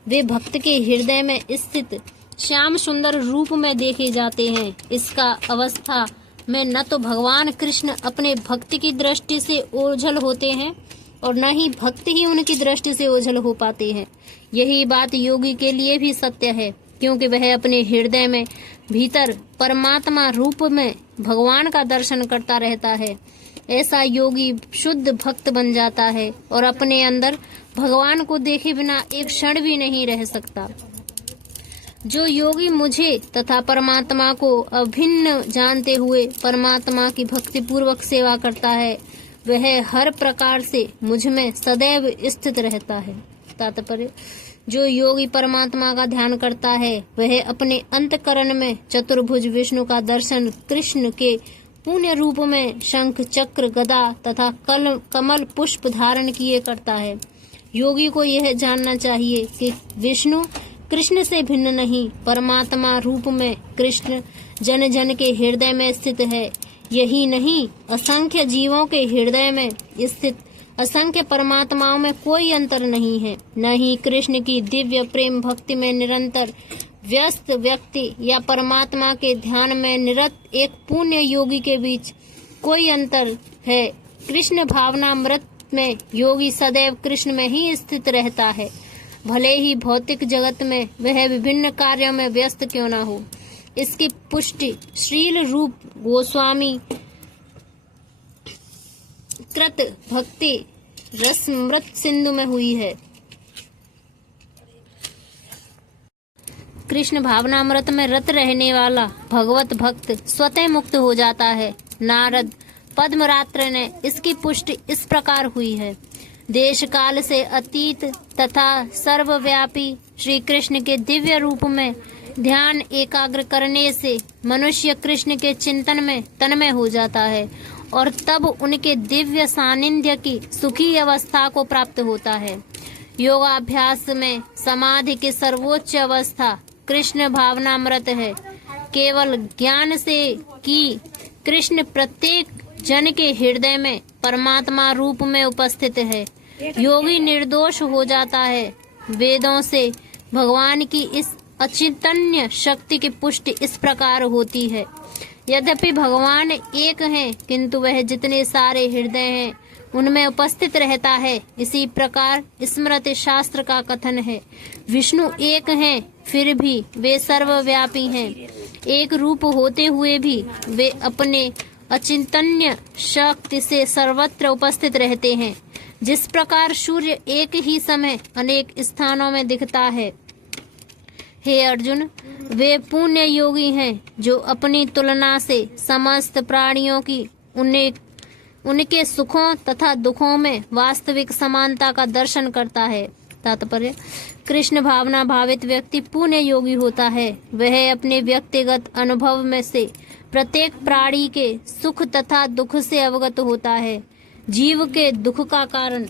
वे भक्त के हृदय में स्थित श्याम सुंदर रूप में देखे जाते हैं। इसका अवस्था में न तो भगवान कृष्ण अपने भक्त की दृष्टि से ओझल होते हैं और न ही भक्त ही उनकी दृष्टि से ओझल हो पाते हैं। यही बात योगी के लिए भी सत्य है, क्योंकि वह अपने हृदय में भीतर परमात्मा रूप में भगवान का दर्शन करता रहता है। ऐसा योगी शुद्ध भक्त बन जाता है और अपने अंदर भगवान को देखे बिना एक क्षण भी नहीं रह सकता। जो योगी मुझे तथा परमात्मा को अभिन्न जानते हुए परमात्मा की भक्ति पूर्वक सेवा करता है, वह हर प्रकार से मुझ में सदैव स्थित रहता है। तात्पर्य, जो योगी परमात्मा का ध्यान करता है वह अपने अंतकरण में चतुर्भुज विष्णु का दर्शन कृष्ण के पुण्य रूप में शंख चक्र गदा तथा कमल पुष्प धारण किए करता है। योगी को यह जानना चाहिए कि विष्णु कृष्ण से भिन्न नहीं, परमात्मा रूप में कृष्ण जन जन के हृदय में स्थित है। यही नहीं, असंख्य जीवों के हृदय में स्थित असंख्य परमात्माओं में कोई अंतर नहीं है। न ही कृष्ण की दिव्य प्रेम भक्ति में निरंतर व्यस्त व्यक्ति या परमात्मा के ध्यान में निरत एक पुण्य योगी के बीच कोई अंतर है। कृष्ण भावनामृत में योगी सदैव कृष्ण में ही स्थित रहता है, भले ही भौतिक जगत में वह विभिन्न कार्यों में व्यस्त क्यों न हो। इसकी पुष्टि श्रील रूप गोस्वामी कृत भक्ति रसमृत सिंधु में हुई है। कृष्ण भावनामृत में रत रहने वाला भगवत भक्त स्वतः मुक्त हो जाता है। नारद पद्मरात्र ने इसकी पुष्टि इस प्रकार हुई है। देश काल से अतीत तथा सर्वव्यापी श्री कृष्ण के दिव्य रूप में ध्यान एकाग्र करने से मनुष्य कृष्ण के चिंतन में तन्मय हो जाता है और तब उनके दिव्य सानिध्य की सुखी अवस्था को प्राप्त होता है। योगाभ्यास में समाधि की सर्वोच्च अवस्था कृष्ण भावनामृत है। केवल ज्ञान से कि कृष्ण प्रत्येक जन के हृदय में परमात्मा रूप में उपस्थित है, योगी निर्दोष हो जाता है। वेदों से भगवान की इस अचिंतन्य शक्ति की पुष्टि इस प्रकार होती है। यद्यपि भगवान एक हैं, किंतु वह जितने सारे हृदय हैं उनमें उपस्थित रहता है। इसी प्रकार स्मृति शास्त्र का कथन है, विष्णु एक हैं, फिर भी वे सर्वव्यापी हैं। एक रूप होते हुए भी वे अपने अचिंतन्य शक्ति से सर्वत्र उपस्थित रहते हैं। जिस प्रकार सूर्य एक ही समय अनेक स्थानों में दिखता है, हे अर्जुन, वे पुण्य योगी हैं जो अपनी तुलना से समस्त प्राणियों की उनके सुखों तथा दुखों में वास्तविक समानता का दर्शन करता है। तात्पर्य, कृष्ण भावना भावित व्यक्ति पुण्य योगी होता है। वह अपने व्यक्तिगत अनुभव में से प्रत्येक प्राणी के सुख तथा दुख से अवगत होता है। जीव के दुख का कारण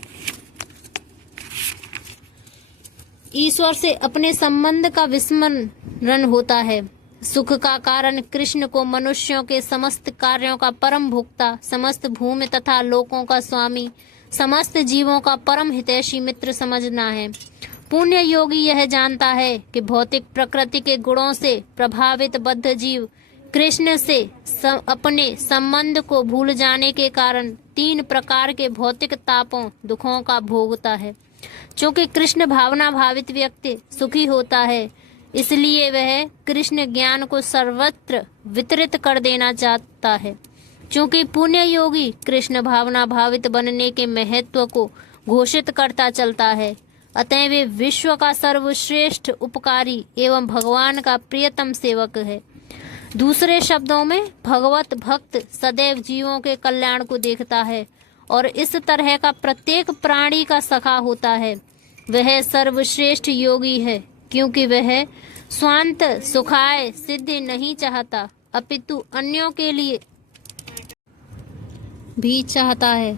ईश्वर से अपने संबंध का विस्मरण होता है। सुख का कारण कृष्ण को मनुष्यों के समस्त कार्यों का परम भोक्ता, समस्त भूमि तथा लोकों का स्वामी, समस्त जीवों का परम हितैषी मित्र समझना है। पुण्य योगी यह जानता है कि भौतिक प्रकृति के गुणों से प्रभावित बद्ध जीव कृष्ण से अपने संबंध को भूल जाने के कारण 3 प्रकार के भौतिक तापों दुखों का भोगता है। चूंकि कृष्ण भावना भावित व्यक्ति सुखी होता है, इसलिए वह कृष्ण ज्ञान को सर्वत्र वितरित कर देना चाहता है। क्योंकि पुण्य योगी कृष्ण भावना भावित बनने के महत्व को घोषित करता चलता है, अतः वे विश्व का सर्वश्रेष्ठ उपकारी एवं भगवान का प्रियतम सेवक है। दूसरे शब्दों में भगवत भक्त सदैव जीवों के कल्याण को देखता है और इस तरह का प्रत्येक प्राणी का सखा होता है। वह सर्वश्रेष्ठ योगी है, क्योंकि वह स्वांत सुखाय सिद्धि नहीं चाहता, अपितु अन्यों के लिए भी चाहता है।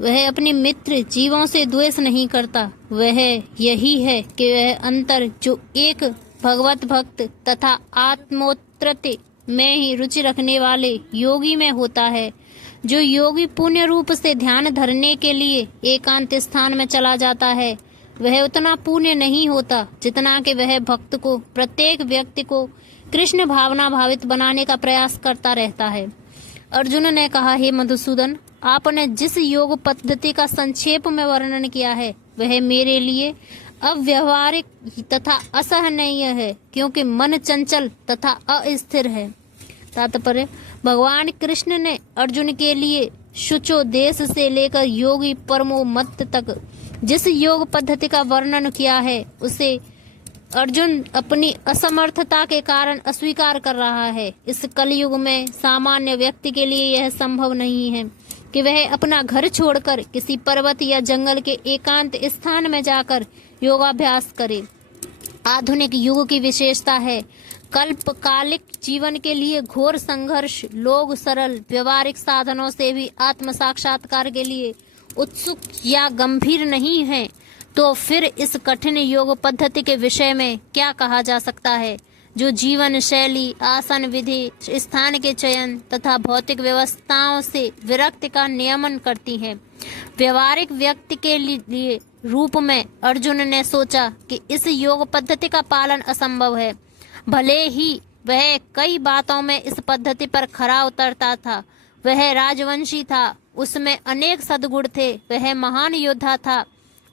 वह अपने मित्र जीवों से द्वेष नहीं करता। वह यही है कि वह अंतर जो एक भगवत भक्त तथा आत्मोत्तरते में ही रुचि रखने वाले योगी में होता है। जो योगी पुण्य रूप से ध्यान धरने के लिए एकांत स्थान में चला जाता है, वह उतना पुण्य नहीं होता जितना कि वह भक्त को, प्रत्येक व्यक्ति को कृष्ण भावना भावित बनाने का प्रयास करता रहता है। अर्जुन ने कहा, हे मधुसूदन, आपने जिस योग पद्धति का संक्षेप में वर्णन किया है वह मेरे लिए अव्यवहारिक तथा असहनीय है, क्योंकि मन चंचल तथा अस्थिर है। तात्पर्य, भगवान कृष्ण ने अर्जुन के लिए शुचोदेश से लेकर योगी परमोमत्त तक जिस योग पद्धति का वर्णन किया है उसे अर्जुन अपनी असमर्थता के कारण अस्वीकार कर रहा है। इस कलयुग में सामान्य व्यक्ति के लिए यह संभव नहीं है कि वह अपना घर छोड़कर किसी पर्वत या जंगल के एकांत स्थान में जाकर योगाभ्यास करे। आधुनिक युग की विशेषता है कल्पकालिक जीवन के लिए घोर संघर्ष। लोग सरल व्यवहारिक साधनों से भी आत्म साक्षात्कार के लिए उत्सुक या गंभीर नहीं हैं। तो फिर इस कठिन योग पद्धति के विषय में क्या कहा जा सकता है, जो जीवन शैली, आसन विधि, स्थान के चयन तथा भौतिक व्यवस्थाओं से विरक्ति का नियमन करती है। व्यवहारिक व्यक्ति के लिए रूप में अर्जुन ने सोचा कि इस योग पद्धति का पालन असंभव है। भले ही वह कई बातों में इस पद्धति पर खरा उतरता था। वह राजवंशी था, उसमें अनेक सद्गुण थे, वह महान योद्धा था,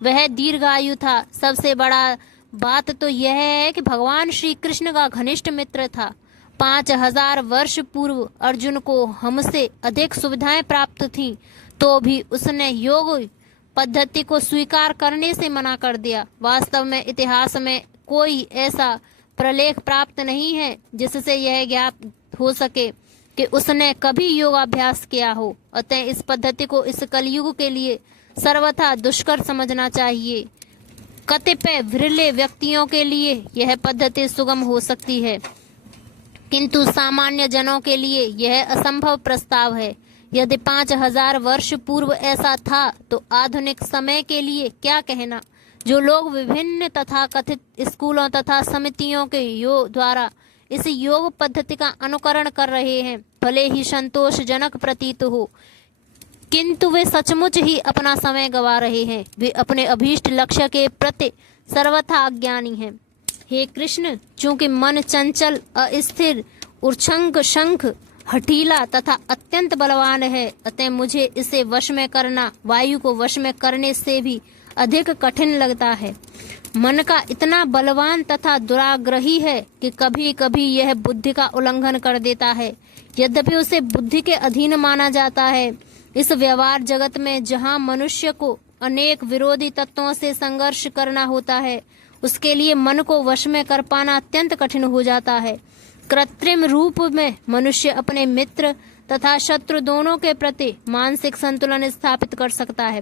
वह दीर्घायु था। सबसे बड़ा बात तो यह है कि भगवान श्री कृष्ण का घनिष्ठ मित्र था। 5000 वर्ष पूर्व अर्जुन को हमसे अधिक सुविधाएं प्राप्त थीं, तो भी उसने योग पद्धति को स्वीकार करने से मना कर दिया। वास्तव में इतिहास में कोई ऐसा प्रलेख प्राप्त नहीं है जिससे यह ज्ञात हो सके कि उसने कभी योगाभ्यास किया हो। अतः इस पद्धति को इस कलयुग के लिए सर्वथा दुष्कर समझना चाहिए। कतिपय विरले व्यक्तियों के लिए यह पद्धति सुगम हो सकती है, किंतु सामान्य जनों के लिए यह असंभव प्रस्ताव है। यदि 5000 वर्ष पूर्व ऐसा था तो आधुनिक समय के लिए क्या कहना। जो लोग विभिन्न तथा कथित स्कूलों तथा समितियों के द्वारा इस योग पद्धति का अनुकरण कर रहे हैं, भले ही संतोषजनक प्रतीत हो, किंतु वे सचमुच ही अपना समय गवा रहे हैं। वे अपने अभीष्ट लक्ष्य के प्रति सर्वथा अज्ञानी हैं। हे कृष्ण, चूंकि मन चंचल, अस्थिर, उच्छृंख शंख, हठीला तथा अत्यंत बलवान है, अतः मुझे इसे वश में करना वायु को वश में करने से भी अधिक कठिन लगता है। मन का इतना बलवान तथा दुराग्रही है कि कभी कभी यह बुद्धि का उल्लंघन कर देता है। यद्यपि उसे बुद्धि के अधीन माना जाता है। इस व्यवहार जगत में जहाँ मनुष्य को अनेक विरोधी तत्वों से संघर्ष करना होता है, उसके लिए मन को वश में कर पाना अत्यंत कठिन हो जाता है। कृत्रिम रूप में मनुष्य अपने मित्र तथा शत्रु दोनों के प्रति मानसिक संतुलन स्थापित कर सकता है,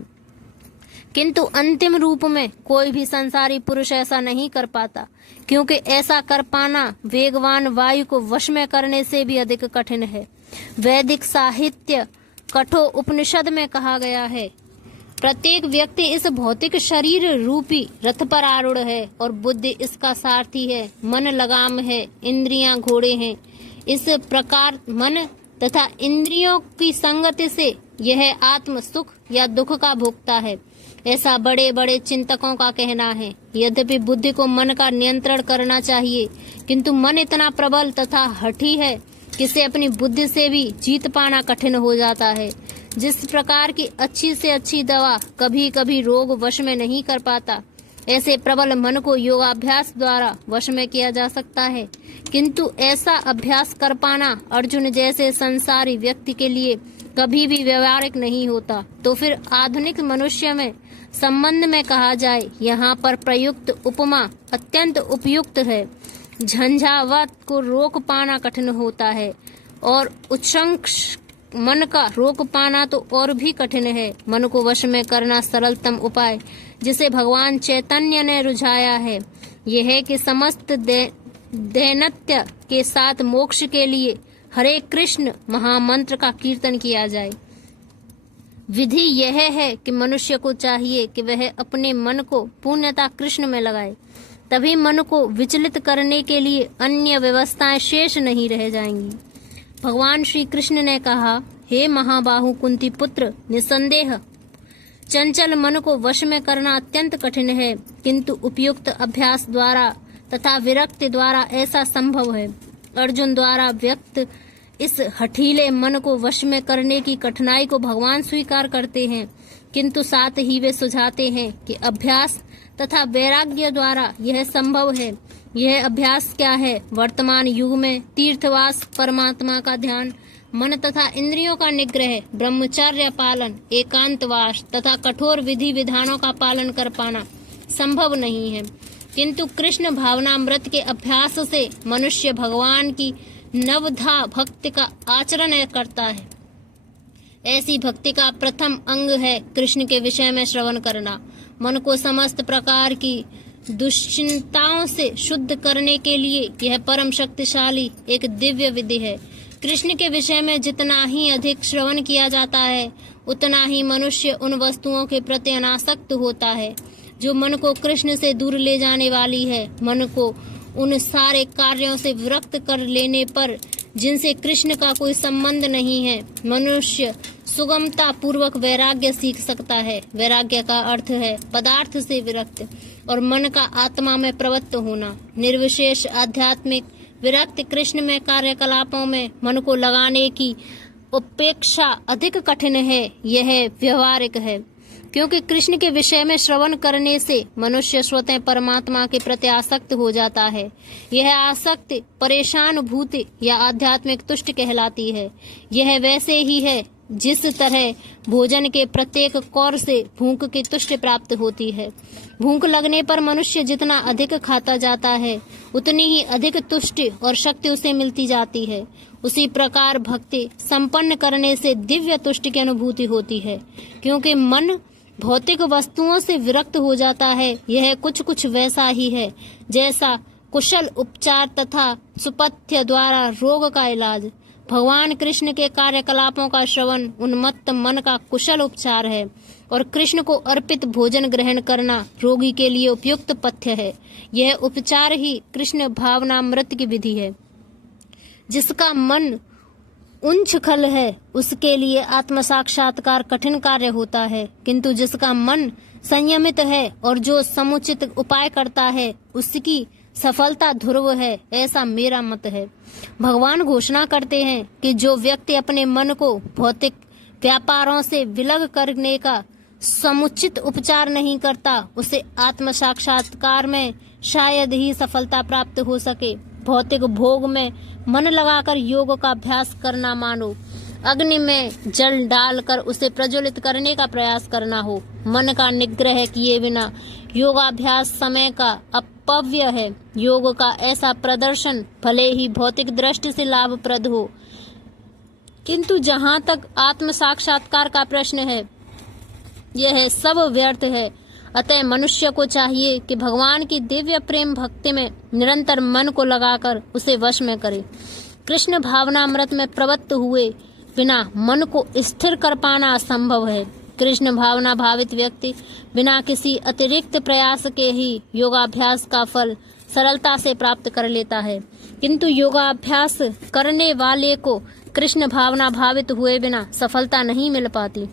किंतु अंतिम रूप में कोई भी संसारी पुरुष ऐसा नहीं कर पाता, क्योंकि ऐसा कर पाना वेगवान वायु को वश में करने से भी अधिक कठिन है। वैदिक साहित्य कठो उपनिषद में कहा गया है, प्रत्येक व्यक्ति इस भौतिक शरीर रूपी रथ पर आरूढ़ है और बुद्धि इसका सारथी है। मन लगाम है, इंद्रियां घोड़े हैं। इस प्रकार मन तथा इंद्रियों की संगति से यह आत्म सुख या दुख का भोगता है, ऐसा बड़े बड़े चिंतकों का कहना है। यद्यपि बुद्धि को मन का नियंत्रण करना चाहिए, किंतु मन इतना प्रबल तथा हठी है कि इसे अपनी बुद्धि से भी जीत पाना कठिन हो जाता है। जिस प्रकार की अच्छी से अच्छी दवा कभी कभी रोग वश में नहीं कर पाता, ऐसे प्रबल मन को योगाभ्यास द्वारा वश में किया जा सकता है, किंतु ऐसा अभ्यास कर पाना अर्जुन जैसे संसारी व्यक्ति के लिए कभी भी व्यवहारिक नहीं होता। तो फिर आधुनिक मनुष्य में संबंध में कहा जाए, यहाँ पर प्रयुक्त उपमा अत्यंत उपयुक्त है। झंझावात को रोक पाना कठिन होता है और उच्छृंख मन का रोक पाना तो और भी कठिन है। मन को वश में करना सरलतम उपाय जिसे भगवान चैतन्य ने रुझाया है यह है कि समस्त दैनत्य के साथ मोक्ष के लिए हरे कृष्ण महामंत्र का कीर्तन किया जाए। विधि यह है कि मनुष्य को चाहिए कि वह अपने मन को पूर्णतः कृष्ण में लगाए, तभी मन को विचलित करने के लिए अन्य व्यवस्थाएं शेष नहीं रह जाएंगी। भगवान श्री कृष्ण ने कहा, हे महाबाहु कुंती पुत्र, निसंदेह चंचल मन को वश में करना अत्यंत कठिन है, किंतु उपयुक्त अभ्यास द्वारा तथा विरक्ति द्वारा ऐसा संभव है। अर्जुन द्वारा व्यक्त इस हठीले मन को वश में करने की कठिनाई को भगवान स्वीकार करते हैं, किंतु साथ ही वे सुझाते हैं कि अभ्यास तथा वैराग्य द्वारा यह संभव है। यह अभ्यास क्या है? वर्तमान युग में तीर्थवास, परमात्मा का ध्यान, मन तथा इंद्रियों का निग्रह, ब्रह्मचर्य पालन, एकांतवास तथा कठोर विधि विधानों का पालन कर पाना संभव नहीं है, किंतु कृष्ण भावनामृत के अभ्यास से मनुष्य भगवान की नवधा भक्ति का आचरण करता है। ऐसी भक्ति का प्रथम अंग है कृष्ण के विषय में श्रवण करना। मन को समस्त प्रकार की दुश्चिंताओं से शुद्ध करने के लिए यह परम शक्तिशाली एक दिव्य विधि है। कृष्ण के विषय में जितना ही अधिक श्रवण किया जाता है, उतना ही मनुष्य उन वस्तुओं के प्रति अनासक्त होता है जो मन को कृष्ण से दूर ले जाने वाली है। मन को उन सारे कार्यों से विरक्त कर लेने पर जिनसे कृष्ण का कोई संबंध नहीं है, मनुष्य सुगमता पूर्वक वैराग्य सीख सकता है। वैराग्य का अर्थ है पदार्थ से विरक्त और मन का आत्मा में प्रवृत्त होना। निर्विशेष आध्यात्मिक विरक्त कृष्ण में कार्यकलापों में मन को लगाने की उपेक्षा अधिक कठिन है। यह व्यवहारिक है, क्योंकि कृष्ण के विषय में श्रवण करने से मनुष्य स्वतः परमात्मा के प्रति आसक्त हो जाता है। यह आसक्ति परेशान भूति या आध्यात्मिक तुष्ट कहलाती है। यह वैसे ही है जिस तरह भोजन के प्रत्येक कौर से भूख की तुष्टि प्राप्त होती है। भूख लगने पर मनुष्य जितना अधिक खाता जाता है, उतनी ही अधिक तुष्टि और शक्ति उसे मिलती जाती है। उसी प्रकार भक्ति संपन्न करने से दिव्य तुष्टि की अनुभूति होती है, क्योंकि मन भौतिक वस्तुओं से विरक्त हो जाता है। यह कुछ वैसा ही है जैसा कुशल उपचार तथा सुपथ्य द्वारा रोग का इलाज। भगवान कृष्ण के कार्यकलापों का श्रवण उन्मत्त मन का कुशल उपचार है और कृष्ण को अर्पित भोजन ग्रहण करना रोगी के लिए उपयुक्त पथ्य है। यह उपचार ही कृष्ण भावनामृत की विधि है। जिसका मन उच्छृंखल है उसके लिए आत्म साक्षात्कार कठिन कार्य होता है, किंतु जिसका मन संयमित है और जो समुचित उपाय करता है उसकी सफलता ध्रुव है, ऐसा मेरा मत है। भगवान घोषणा करते हैं कि जो व्यक्ति अपने मन को भौतिक व्यापारों से विलग करने का समुचित उपचार नहीं करता, उसे आत्म साक्षात्कार में शायद ही सफलता प्राप्त हो सके। भौतिक भोग में मन लगाकर योग का अभ्यास करना मानो अग्नि में जल डालकर उसे प्रज्वलित करने का प्रयास करना हो। मन का निग्रह किए बिना योगाभ्यास समय का अपव्य है। योग का ऐसा प्रदर्शन भले ही भौतिक दृष्टि से लाभप्रद हो, किंतु जहाँ तक आत्म साक्षात्कार का प्रश्न है, यह सब व्यर्थ है। अतः मनुष्य को चाहिए कि भगवान की दिव्य प्रेम भक्ति में निरंतर मन को लगाकर उसे वश में करे। कृष्ण भावनामृत में प्रवृत्त हुए बिना मन को स्थिर कर पाना असंभव है। कृष्ण भावना भावित व्यक्ति बिना किसी अतिरिक्त प्रयास के ही योगाभ्यास का फल सरलता से प्राप्त कर लेता है, किंतु योगाभ्यास करने वाले को कृष्ण भावना भावित हुए बिना सफलता नहीं मिल पाती।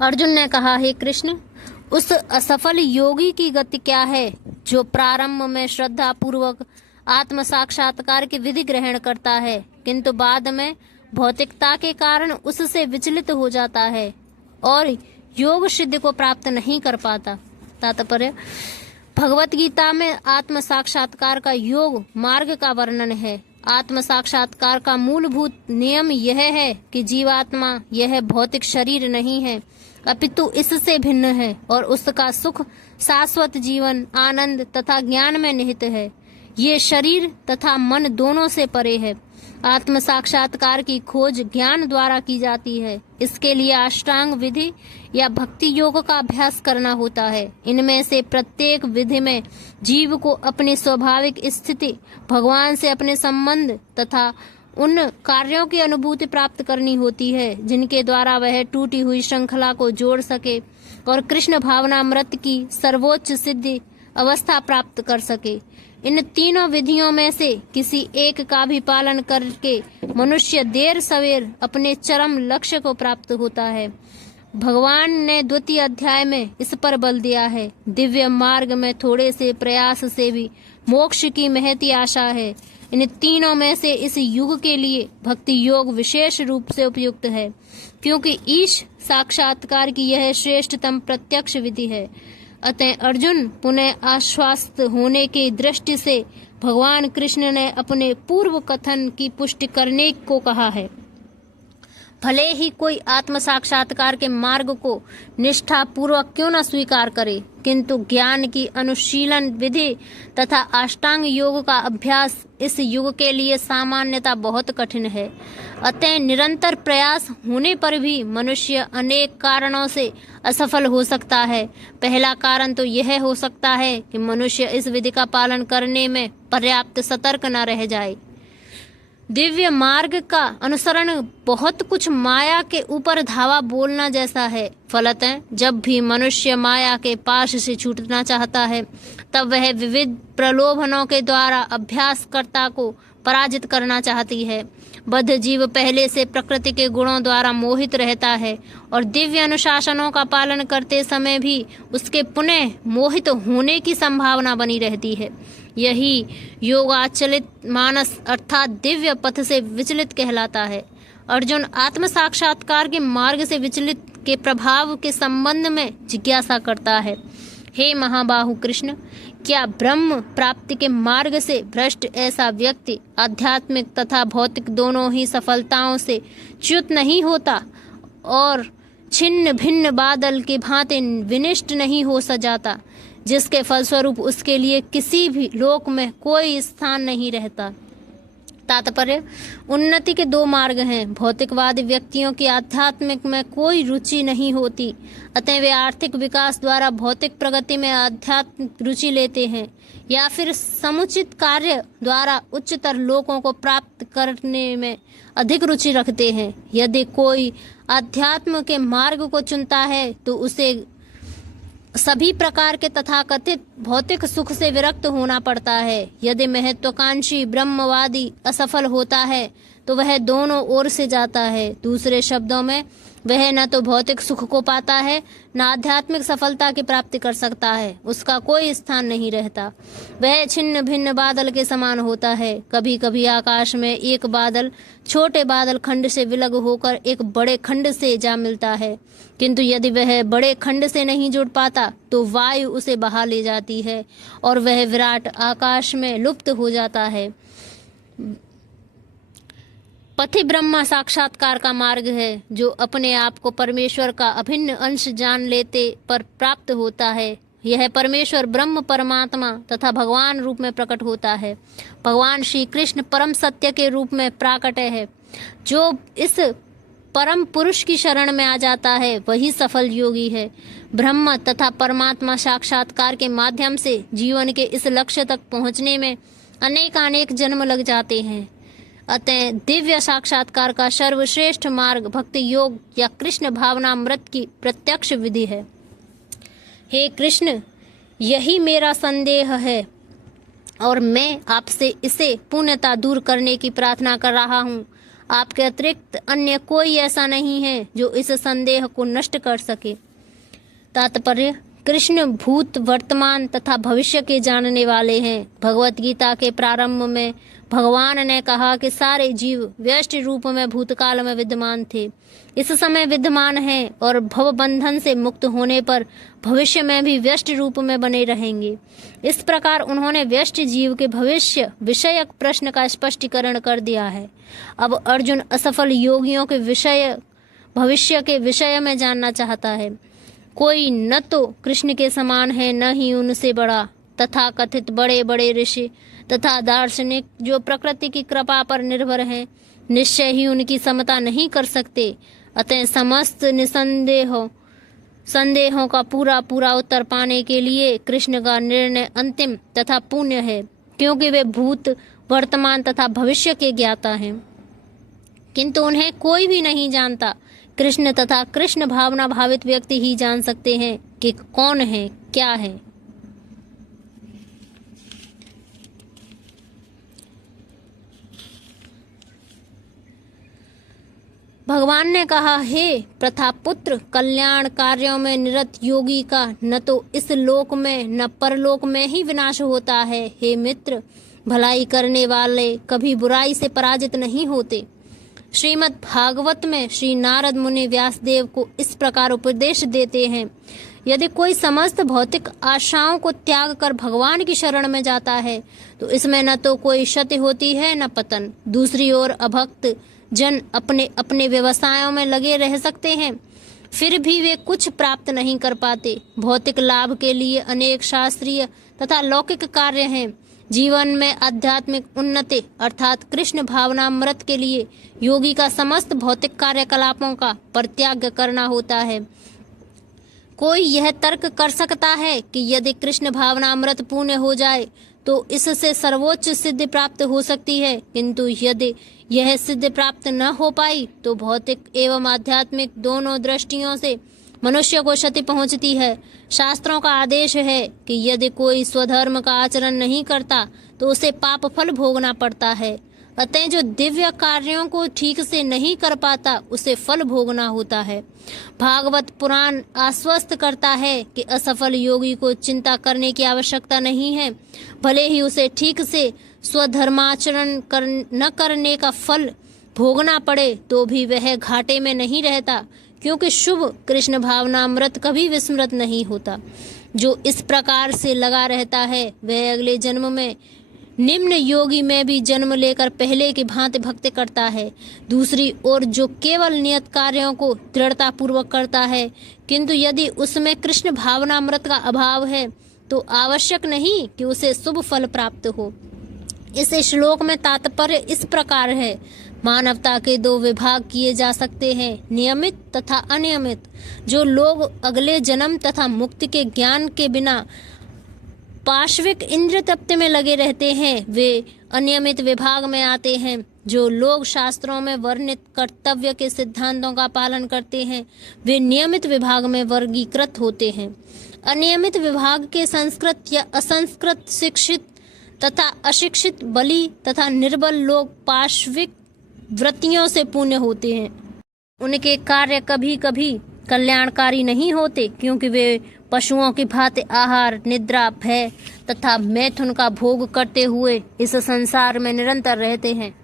अर्जुन ने कहा, हे कृष्ण, उस असफल योगी की गति क्या है जो प्रारंभ में श्रद्धा पूर्वक आत्म साक्षात्कार की विधि ग्रहण करता है, किंतु बाद में भौतिकता के कारण उससे विचलित हो जाता है और योग सिद्धि को प्राप्त नहीं कर पाता। तात्पर्य, भगवत गीता में आत्म साक्षात्कार का योग मार्ग का वर्णन है। आत्म साक्षात्कार का मूलभूत नियम यह है कि जीवात्मा यह भौतिक शरीर नहीं है, अपितु इससे भिन्न है और उसका सुख शाश्वत जीवन, आनंद तथा ज्ञान में निहित है। ये शरीर तथा मन दोनों से परे है। आत्म साक्षात्कार की खोज ज्ञान द्वारा की जाती है। इसके लिए अष्टांग विधि या भक्ति योग का अभ्यास करना होता है। इनमें से प्रत्येक विधि में जीव को अपनी स्वाभाविक स्थिति, भगवान से अपने संबंध तथा उन कार्यों की अनुभूति प्राप्त करनी होती है जिनके द्वारा वह टूटी हुई श्रृंखला को जोड़ सके और कृष्ण भावनामृत की सर्वोच्च सिद्धि अवस्था प्राप्त कर सके। इन तीनों विधियों में से किसी एक का भी पालन करके मनुष्य देर सवेर अपने चरम लक्ष्य को प्राप्त होता है। भगवान ने द्वितीय अध्याय में इस पर बल दिया है। दिव्य मार्ग में थोड़े से प्रयास से भी मोक्ष की महती आशा है। इन तीनों में से इस युग के लिए भक्ति योग विशेष रूप से उपयुक्त है, क्योंकि ईश साक्षात्कार की यह श्रेष्ठतम प्रत्यक्ष विधि है। अतः अर्जुन, पुनः आश्वस्त होने की दृष्टि से भगवान कृष्ण ने अपने पूर्व कथन की पुष्टि करने को कहा है। भले ही कोई आत्म साक्षात्कार के मार्ग को निष्ठा पूर्वक क्यों न स्वीकार करे, किंतु ज्ञान की अनुशीलन विधि तथा अष्टांग योग का अभ्यास इस युग के लिए सामान्यतः बहुत कठिन है। अतः निरंतर प्रयास होने पर भी मनुष्य अनेक कारणों से असफल हो सकता है। पहला कारण तो यह हो सकता है कि मनुष्य इस विधि का पालन करने में पर्याप्त सतर्क न रह जाए। दिव्य मार्ग का अनुसरण बहुत कुछ माया के ऊपर धावा बोलना जैसा है। फलतः जब भी मनुष्य माया के पाश से छूटना चाहता है, तब वह विविध प्रलोभनों के द्वारा अभ्यासकर्ता को पराजित करना चाहती है। बद्ध जीव पहले से प्रकृति के गुणों द्वारा मोहित रहता है और दिव्य अनुशासनों का पालन करते समय भी उसके पुनः मोहित होने की संभावना बनी रहती है। यही योगाचलित मानस अर्थात दिव्य पथ से विचलित कहलाता है। अर्जुन आत्म साक्षात्कार के मार्ग से विचलित के प्रभाव के संबंध में जिज्ञासा करता है। हे महाबाहु कृष्ण, क्या ब्रह्म प्राप्ति के मार्ग से भ्रष्ट ऐसा व्यक्ति आध्यात्मिक तथा भौतिक दोनों ही सफलताओं से च्युत नहीं होता और छिन्न भिन्न बादल के भांति विनिष्ट नहीं हो सजाता, जिसके फलस्वरूप उसके लिए किसी भी लोक में कोई स्थान नहीं रहता? तात्पर्य, उन्नति के दो मार्ग हैं। भौतिकवादी व्यक्तियों की आध्यात्मिक में कोई रुचि नहीं होती, अतः वे आर्थिक विकास द्वारा भौतिक प्रगति में आध्यात्मिक रुचि लेते हैं, या फिर समुचित कार्य द्वारा उच्चतर लोकों को प्राप्त करने में अधिक रुचि रखते हैं। यदि कोई आध्यात्म के मार्ग को चुनता है तो उसे सभी प्रकार के तथाकथित भौतिक सुख से विरक्त होना पड़ता है। यदि महत्वाकांक्षी ब्रह्मवादी असफल होता है तो वह दोनों ओर से जाता है। दूसरे शब्दों में, वह न तो भौतिक सुख को पाता है, न आध्यात्मिक सफलता की प्राप्ति कर सकता है। उसका कोई स्थान नहीं रहता। वह छिन्न भिन्न बादल के समान होता है। कभी कभी आकाश में एक बादल छोटे बादल खंड से विलग होकर एक बड़े खंड से जा मिलता है, किंतु यदि वह बड़े खंड से नहीं जुड़ पाता तो वायु उसे बहा ले जाती है और वह विराट आकाश में लुप्त हो जाता है। पथि ब्रह्म साक्षात्कार का मार्ग है, जो अपने आप को परमेश्वर का अभिन्न अंश जान लेते पर प्राप्त होता है। यह परमेश्वर ब्रह्म परमात्मा तथा भगवान रूप में प्रकट होता है। भगवान श्री कृष्ण परम सत्य के रूप में प्राकट है। जो इस परम पुरुष की शरण में आ जाता है वही सफल योगी है। ब्रह्म तथा परमात्मा साक्षात्कार के माध्यम से जीवन के इस लक्ष्य तक पहुँचने में अनेक जन्म लग जाते हैं। अतः दिव्य साक्षात्कार का सर्वश्रेष्ठ मार्ग भक्ति योग या कृष्ण भावनामृत की प्रत्यक्ष विधि है। हे कृष्ण, यही मेरा संदेह है और मैं आपसे इसे पूर्णतः दूर करने की प्रार्थना कर रहा हूँ। आपके अतिरिक्त अन्य कोई ऐसा नहीं है जो इस संदेह को नष्ट कर सके। तात्पर्य, कृष्ण भूत वर्तमान तथा भविष्य के जानने वाले हैं। भगवत गीता के प्रारंभ में भगवान ने कहा कि सारे जीव व्यष्टि रूप में भूतकाल में विद्यमान थे, इस समय विद्यमान हैं और भव बंधन से मुक्त होने पर भविष्य में भी व्यष्टि रूप में बने रहेंगे। इस प्रकार उन्होंने व्यष्टि जीव के भविष्य विषयक प्रश्न का स्पष्टीकरण कर दिया है। अब अर्जुन असफल योगियों के भविष्य के विषय में जानना चाहता है। कोई न तो कृष्ण के समान है, न ही उनसे बड़ा। तथा कथित बड़े बड़े ऋषि तथा दार्शनिक जो प्रकृति की कृपा पर निर्भर हैं, निश्चय ही उनकी समता नहीं कर सकते। अतः समस्त संदेहों का पूरा उत्तर पाने के लिए कृष्ण का निर्णय अंतिम तथा पुण्य है, क्योंकि वे भूत, वर्तमान तथा भविष्य के ज्ञाता हैं, किंतु उन्हें कोई भी नहीं जानता। कृष्ण तथा कृष्ण भावना भावित व्यक्ति ही जान सकते हैं कि कौन है, क्या है। भगवान ने कहा, हे प्रथापुत्र, कल्याण कार्यों में निरत योगी का न तो इस लोक में न परलोक में ही विनाश होता है। हे मित्र, भलाई करने वाले कभी बुराई से पराजित नहीं होते। श्रीमद् भागवत में श्री नारद मुनि व्यासदेव को इस प्रकार उपदेश देते हैं, यदि कोई समस्त भौतिक आशाओं को त्याग कर भगवान की शरण में जाता है तो इसमें न तो कोई क्षति होती है न पतन। दूसरी ओर अभक्त जन अपने अपने व्यवसायों में लगे रह सकते हैं, फिर भी वे कुछ प्राप्त नहीं कर पाते। भौतिक लाभ के लिए अनेक शास्त्रीय तथा लौकिक कार्य हैं। जीवन में आध्यात्मिक उन्नति अर्थात कृष्ण भावनामृत के लिए योगी का समस्त भौतिक कार्यकलापों का परित्याग करना होता है। कोई यह तर्क कर सकता है कि यदि कृष्ण भावनामृत पूर्ण हो जाए तो इससे सर्वोच्च सिद्धि प्राप्त हो सकती है, किंतु यदि यह सिद्धि प्राप्त न हो पाई तो भौतिक एवं आध्यात्मिक दोनों दृष्टियों से मनुष्य को क्षति पहुंचती है। शास्त्रों का आदेश है कि यदि कोई स्वधर्म का आचरण नहीं करता तो उसे पाप फल भोगना पड़ता है। अतः जो दिव्य कार्यों को ठीक से नहीं कर पाता उसे फल भोगना होता है। भागवत पुराण आश्वस्त करता है कि असफल योगी को चिंता करने की आवश्यकता नहीं है। भले ही उसे ठीक से स्वधर्माचरण न करने का फल भोगना पड़े तो भी वह घाटे में नहीं रहता, क्योंकि शुभ कृष्ण भावनामृत कभी विस्मृत नहीं होता। जो इस प्रकार से लगा रहता है वह अगले जन्म में निम्न योगी में भी जन्म लेकर पहले की भांति भक्ति करता है। दूसरी ओर जो केवल नियत कार्यों को दृढ़ता पूर्वक करता है, किंतु यदि उसमें कृष्ण भावनामृत का अभाव है तो आवश्यक नहीं कि उसे शुभ फल प्राप्त हो। इस श्लोक में तात्पर्य इस प्रकार है, मानवता के दो विभाग किए जा सकते हैं, नियमित तथा अनियमित। जो लोग अगले जन्म तथा मुक्ति के ज्ञान के बिना पाश्विक इंद्रिय तृप्ति में लगे रहते हैं वे अनियमित विभाग में आते हैं। जो लोग शास्त्रों में वर्णित कर्तव्य के सिद्धांतों का पालन करते हैं वे नियमित विभाग में वर्गीकृत होते हैं। अनियमित विभाग के संस्कृत या असंस्कृत, शिक्षित तथा अशिक्षित, बली तथा निर्बल लोग पाश्विक वृत्तियों से पूर्ण होते हैं। उनके कार्य कभी कभी कल्याणकारी नहीं होते, क्योंकि वे पशुओं की भांति आहार, निद्रा, भय तथा मैथुन का भोग करते हुए इस संसार में निरंतर रहते हैं,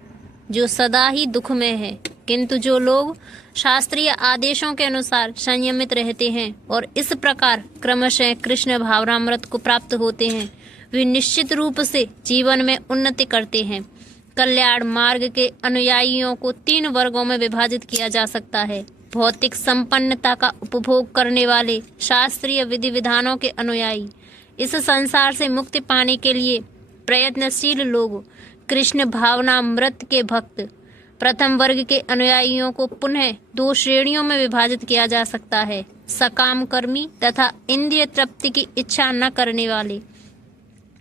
जो सदा ही दुख में है। किंतु जो लोग शास्त्रीय आदेशों के अनुसार संयमित रहते हैं और इस प्रकार क्रमशः कृष्ण भावनामृत को प्राप्त होते हैं, वे निश्चित रूप से जीवन में उन्नति करते हैं। कल्याण मार्ग के अनुयायियों को 3 वर्गों में विभाजित किया जा सकता है। भौतिक संपन्नता का उपभोग करने वाले शास्त्रीय विधि विधानों के अनुयायी, इस संसार से मुक्ति पाने के लिए प्रयत्नशील लोग, कृष्ण भावनामृत के भक्त। प्रथम वर्ग के अनुयायियों को पुनः 2 श्रेणियों में विभाजित किया जा सकता है, सकाम कर्मी तथा इंद्रिय तृप्ति की इच्छा न करने वाले।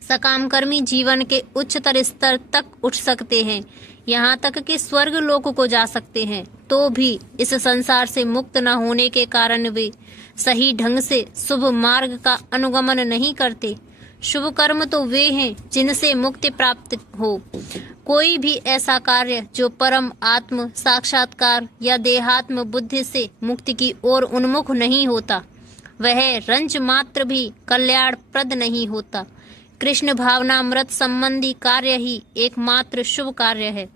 सकाम कर्मी जीवन के उच्चतर स्तर तक उठ सकते हैं, यहाँ तक कि स्वर्ग लोक को जा सकते हैं, तो भी इस संसार से मुक्त न होने के कारण वे सही ढंग से शुभ मार्ग का अनुगमन नहीं करते। शुभ कर्म तो वे हैं जिनसे मुक्ति प्राप्त हो। कोई भी ऐसा कार्य जो परम आत्म साक्षात्कार या देहात्म बुद्धि से मुक्ति की ओर उन्मुख नहीं होता, वह रंच मात्र भी कल्याणप्रद नहीं होता। कृष्ण भावनामृत संबंधी कार्य ही एकमात्र शुभ कार्य है,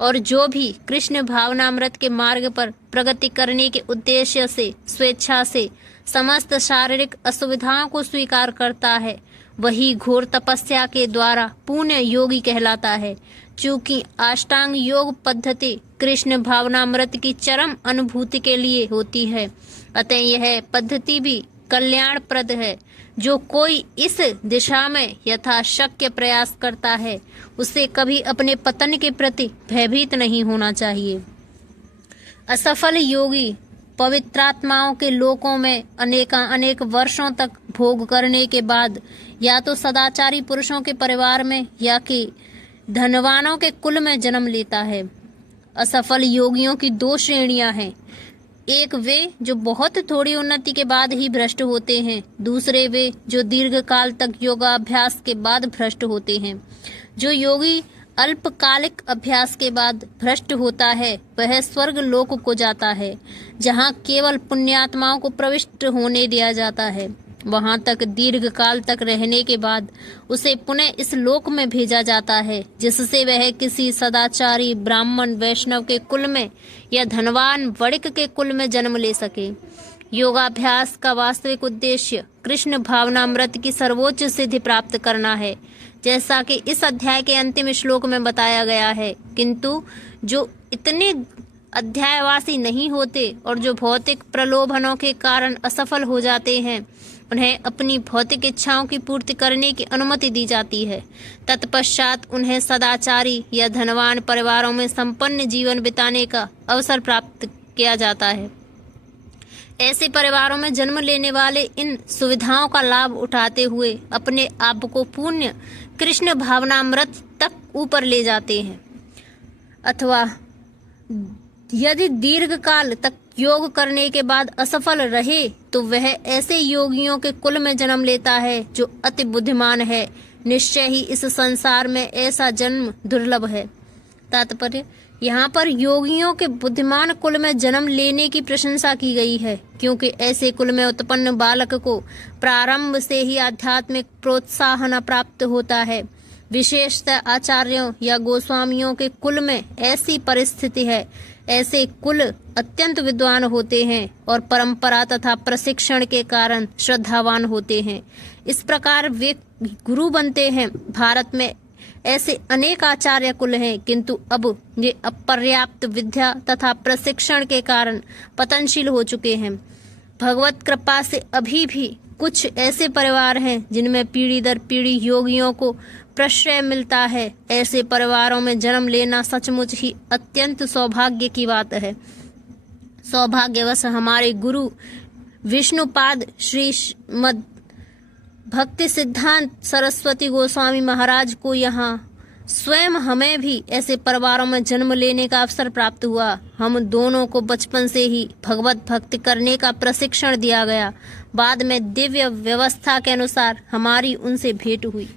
और जो भी कृष्ण भावनामृत के मार्ग पर प्रगति करने के उद्देश्य से स्वेच्छा से समस्त शारीरिक असुविधाओं को स्वीकार करता है, वही घोर तपस्या के द्वारा पुण्य योगी कहलाता है। चूंकि अष्टांग योग पद्धति कृष्ण भावनामृत की चरम अनुभूति के लिए होती है, अतः यह पद्धति भी कल्याणप्रद है। जो कोई इस दिशा में यथाशक्य प्रयास करता है, उसे कभी अपने पतन के प्रति भयभीत नहीं होना चाहिए। असफल योगी पवित्रात्माओं के लोकों में अनेक वर्षों तक भोग करने के बाद या तो सदाचारी पुरुषों के परिवार में या कि धनवानों के कुल में जन्म लेता है। असफल योगियों की दो श्रेणियां हैं, एक वे जो बहुत थोड़ी उन्नति के बाद ही भ्रष्ट होते हैं, दूसरे वे जो दीर्घ काल तक योगाभ्यास के बाद भ्रष्ट होते हैं। जो योगी अल्पकालिक अभ्यास के बाद भ्रष्ट होता है, वह स्वर्ग लोक को जाता है, जहाँ केवल पुण्यात्माओं को प्रविष्ट होने दिया जाता है। वहां तक दीर्घ काल तक रहने के बाद उसे पुनः इस लोक में भेजा जाता है, जिससे वह किसी सदाचारी ब्राह्मण वैष्णव के कुल में या धनवान वणिक के कुल में जन्म ले सके। योगाभ्यास का वास्तविक उद्देश्य कृष्ण भावनामृत की सर्वोच्च सिद्धि प्राप्त करना है, जैसा कि इस अध्याय के अंतिम श्लोक में बताया गया है। किंतु जो इतने अध्यायवासी नहीं होते और जो भौतिक प्रलोभनों के कारण असफल हो जाते हैं, उन्हें अपनी भौतिक इच्छाओं की पूर्ति करने की अनुमति दी जाती है। तत्पश्चात उन्हें सदाचारी या धनवान परिवारों में संपन्न जीवन बिताने का अवसर प्राप्त किया जाता है। ऐसे परिवारों में जन्म लेने वाले इन सुविधाओं का लाभ उठाते हुए अपने आप को पुण्य कृष्ण भावनामृत तक ऊपर ले जाते हैं, अथवा यदि दीर्घ काल तक योग करने के बाद असफल रहे तो वह ऐसे योगियों के कुल में जन्म लेता है जो अति बुद्धिमान है। निश्चय ही इस संसार में ऐसा जन्म दुर्लभ है। तात्पर्य, यहाँ पर योगियों के बुद्धिमान कुल में जन्म लेने की प्रशंसा की गई है, क्योंकि ऐसे कुल में उत्पन्न बालक को प्रारंभ से ही आध्यात्मिक प्रोत्साहन प्राप्त होता है। विशेषतः आचार्यों या गोस्वामियों के कुल में ऐसी परिस्थिति है। ऐसे कुल अत्यंत विद्वान होते हैं और परंपरा तथा प्रशिक्षण के कारण श्रद्धावान होते हैं। इस प्रकार वे गुरु बनते हैं। भारत में ऐसे अनेक आचार्य कुल हैं, किंतु अब ये अपर्याप्त विद्या तथा प्रशिक्षण के कारण पतनशील हो चुके हैं। भगवत कृपा से अभी भी कुछ ऐसे परिवार हैं जिनमें पीढ़ी दर पीढ़ी योगियों को प्रश्रय मिलता है। ऐसे परिवारों में जन्म लेना सचमुच ही अत्यंत सौभाग्य की बात है। सौभाग्यवश हमारे गुरु विष्णुपाद श्रीमद् भक्ति सिद्धांत सरस्वती गोस्वामी महाराज को यहाँ स्वयं हमें भी ऐसे परिवारों में जन्म लेने का अवसर प्राप्त हुआ। हम दोनों को बचपन से ही भगवत भक्ति करने का प्रशिक्षण दिया गया। बाद में दिव्य व्यवस्था के अनुसार हमारी उनसे भेंट हुई।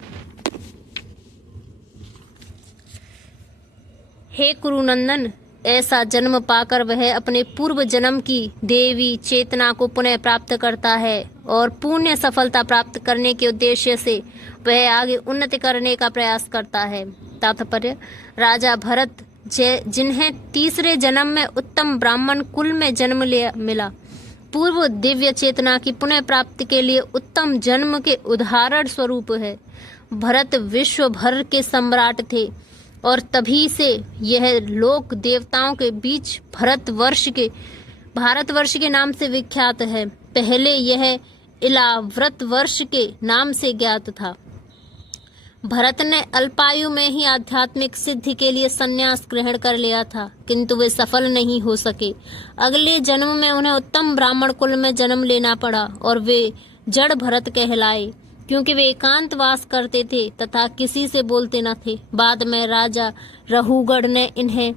हे कुरुनंदन, ऐसा जन्म पाकर वह अपने पूर्व जन्म की देवी चेतना को पुनः प्राप्त करता है और पुण्य सफलता प्राप्त करने के उद्देश्य से वह आगे उन्नति करने का प्रयास करता है। तात्पर्य, राजा भरत जिन्हें तीसरे जन्म में उत्तम ब्राह्मण कुल में जन्म मिला, पूर्व दिव्य चेतना की पुनः प्राप्ति के लिए उत्तम जन्म के उदाहरण स्वरूप है। भरत विश्व भर के सम्राट थे और तभी से यह लोक देवताओं के बीच भारतवर्ष के नाम से विख्यात है। पहले यह इलाव्रत वर्ष के नाम से ज्ञात था। भरत ने अल्पायु में ही आध्यात्मिक सिद्धि के लिए संन्यास ग्रहण कर लिया था, किंतु वे सफल नहीं हो सके। अगले जन्म में उन्हें उत्तम ब्राह्मण कुल में जन्म लेना पड़ा और वे जड़ भरत कहलाए, क्योंकि वे एकांतवास करते थे तथा किसी से बोलते न थे। बाद में राजा रहुगढ़ ने इन्हें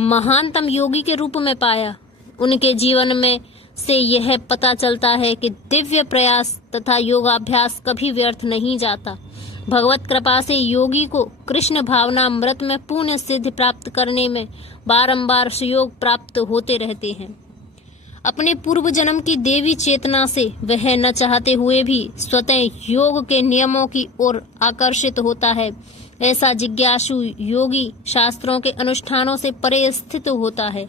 महानतम योगी के रूप में पाया। उनके जीवन में से यह पता चलता है कि दिव्य प्रयास तथा योगाभ्यास कभी व्यर्थ नहीं जाता। भगवत कृपा से योगी को कृष्ण भावना अमृत में पुण्य सिद्धि प्राप्त करने में बारंबार सुयोग प्राप्त होते रहते हैं। अपने पूर्व जन्म की देवी चेतना से वह न चाहते हुए भी स्वतः योग के नियमों की ओर आकर्षित होता है। ऐसा जिज्ञासु योगी शास्त्रों के अनुष्ठानों से परे स्थित होता है।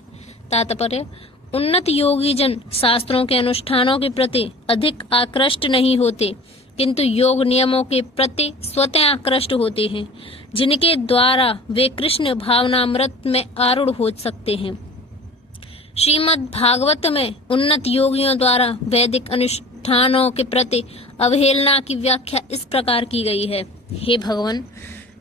तात्पर्य, उन्नत योगी जन शास्त्रों के अनुष्ठानों के प्रति अधिक आकृष्ट नहीं होते, किंतु योग नियमों के प्रति स्वतः आकृष्ट होते हैं, जिनके द्वारा वे कृष्ण भावनामृत में आरूढ़ हो सकते हैं। श्रीमद् भागवत में उन्नत योगियों द्वारा वैदिक अनुष्ठानों के प्रति अवहेलना की व्याख्या इस प्रकार की गई है। हे भगवान,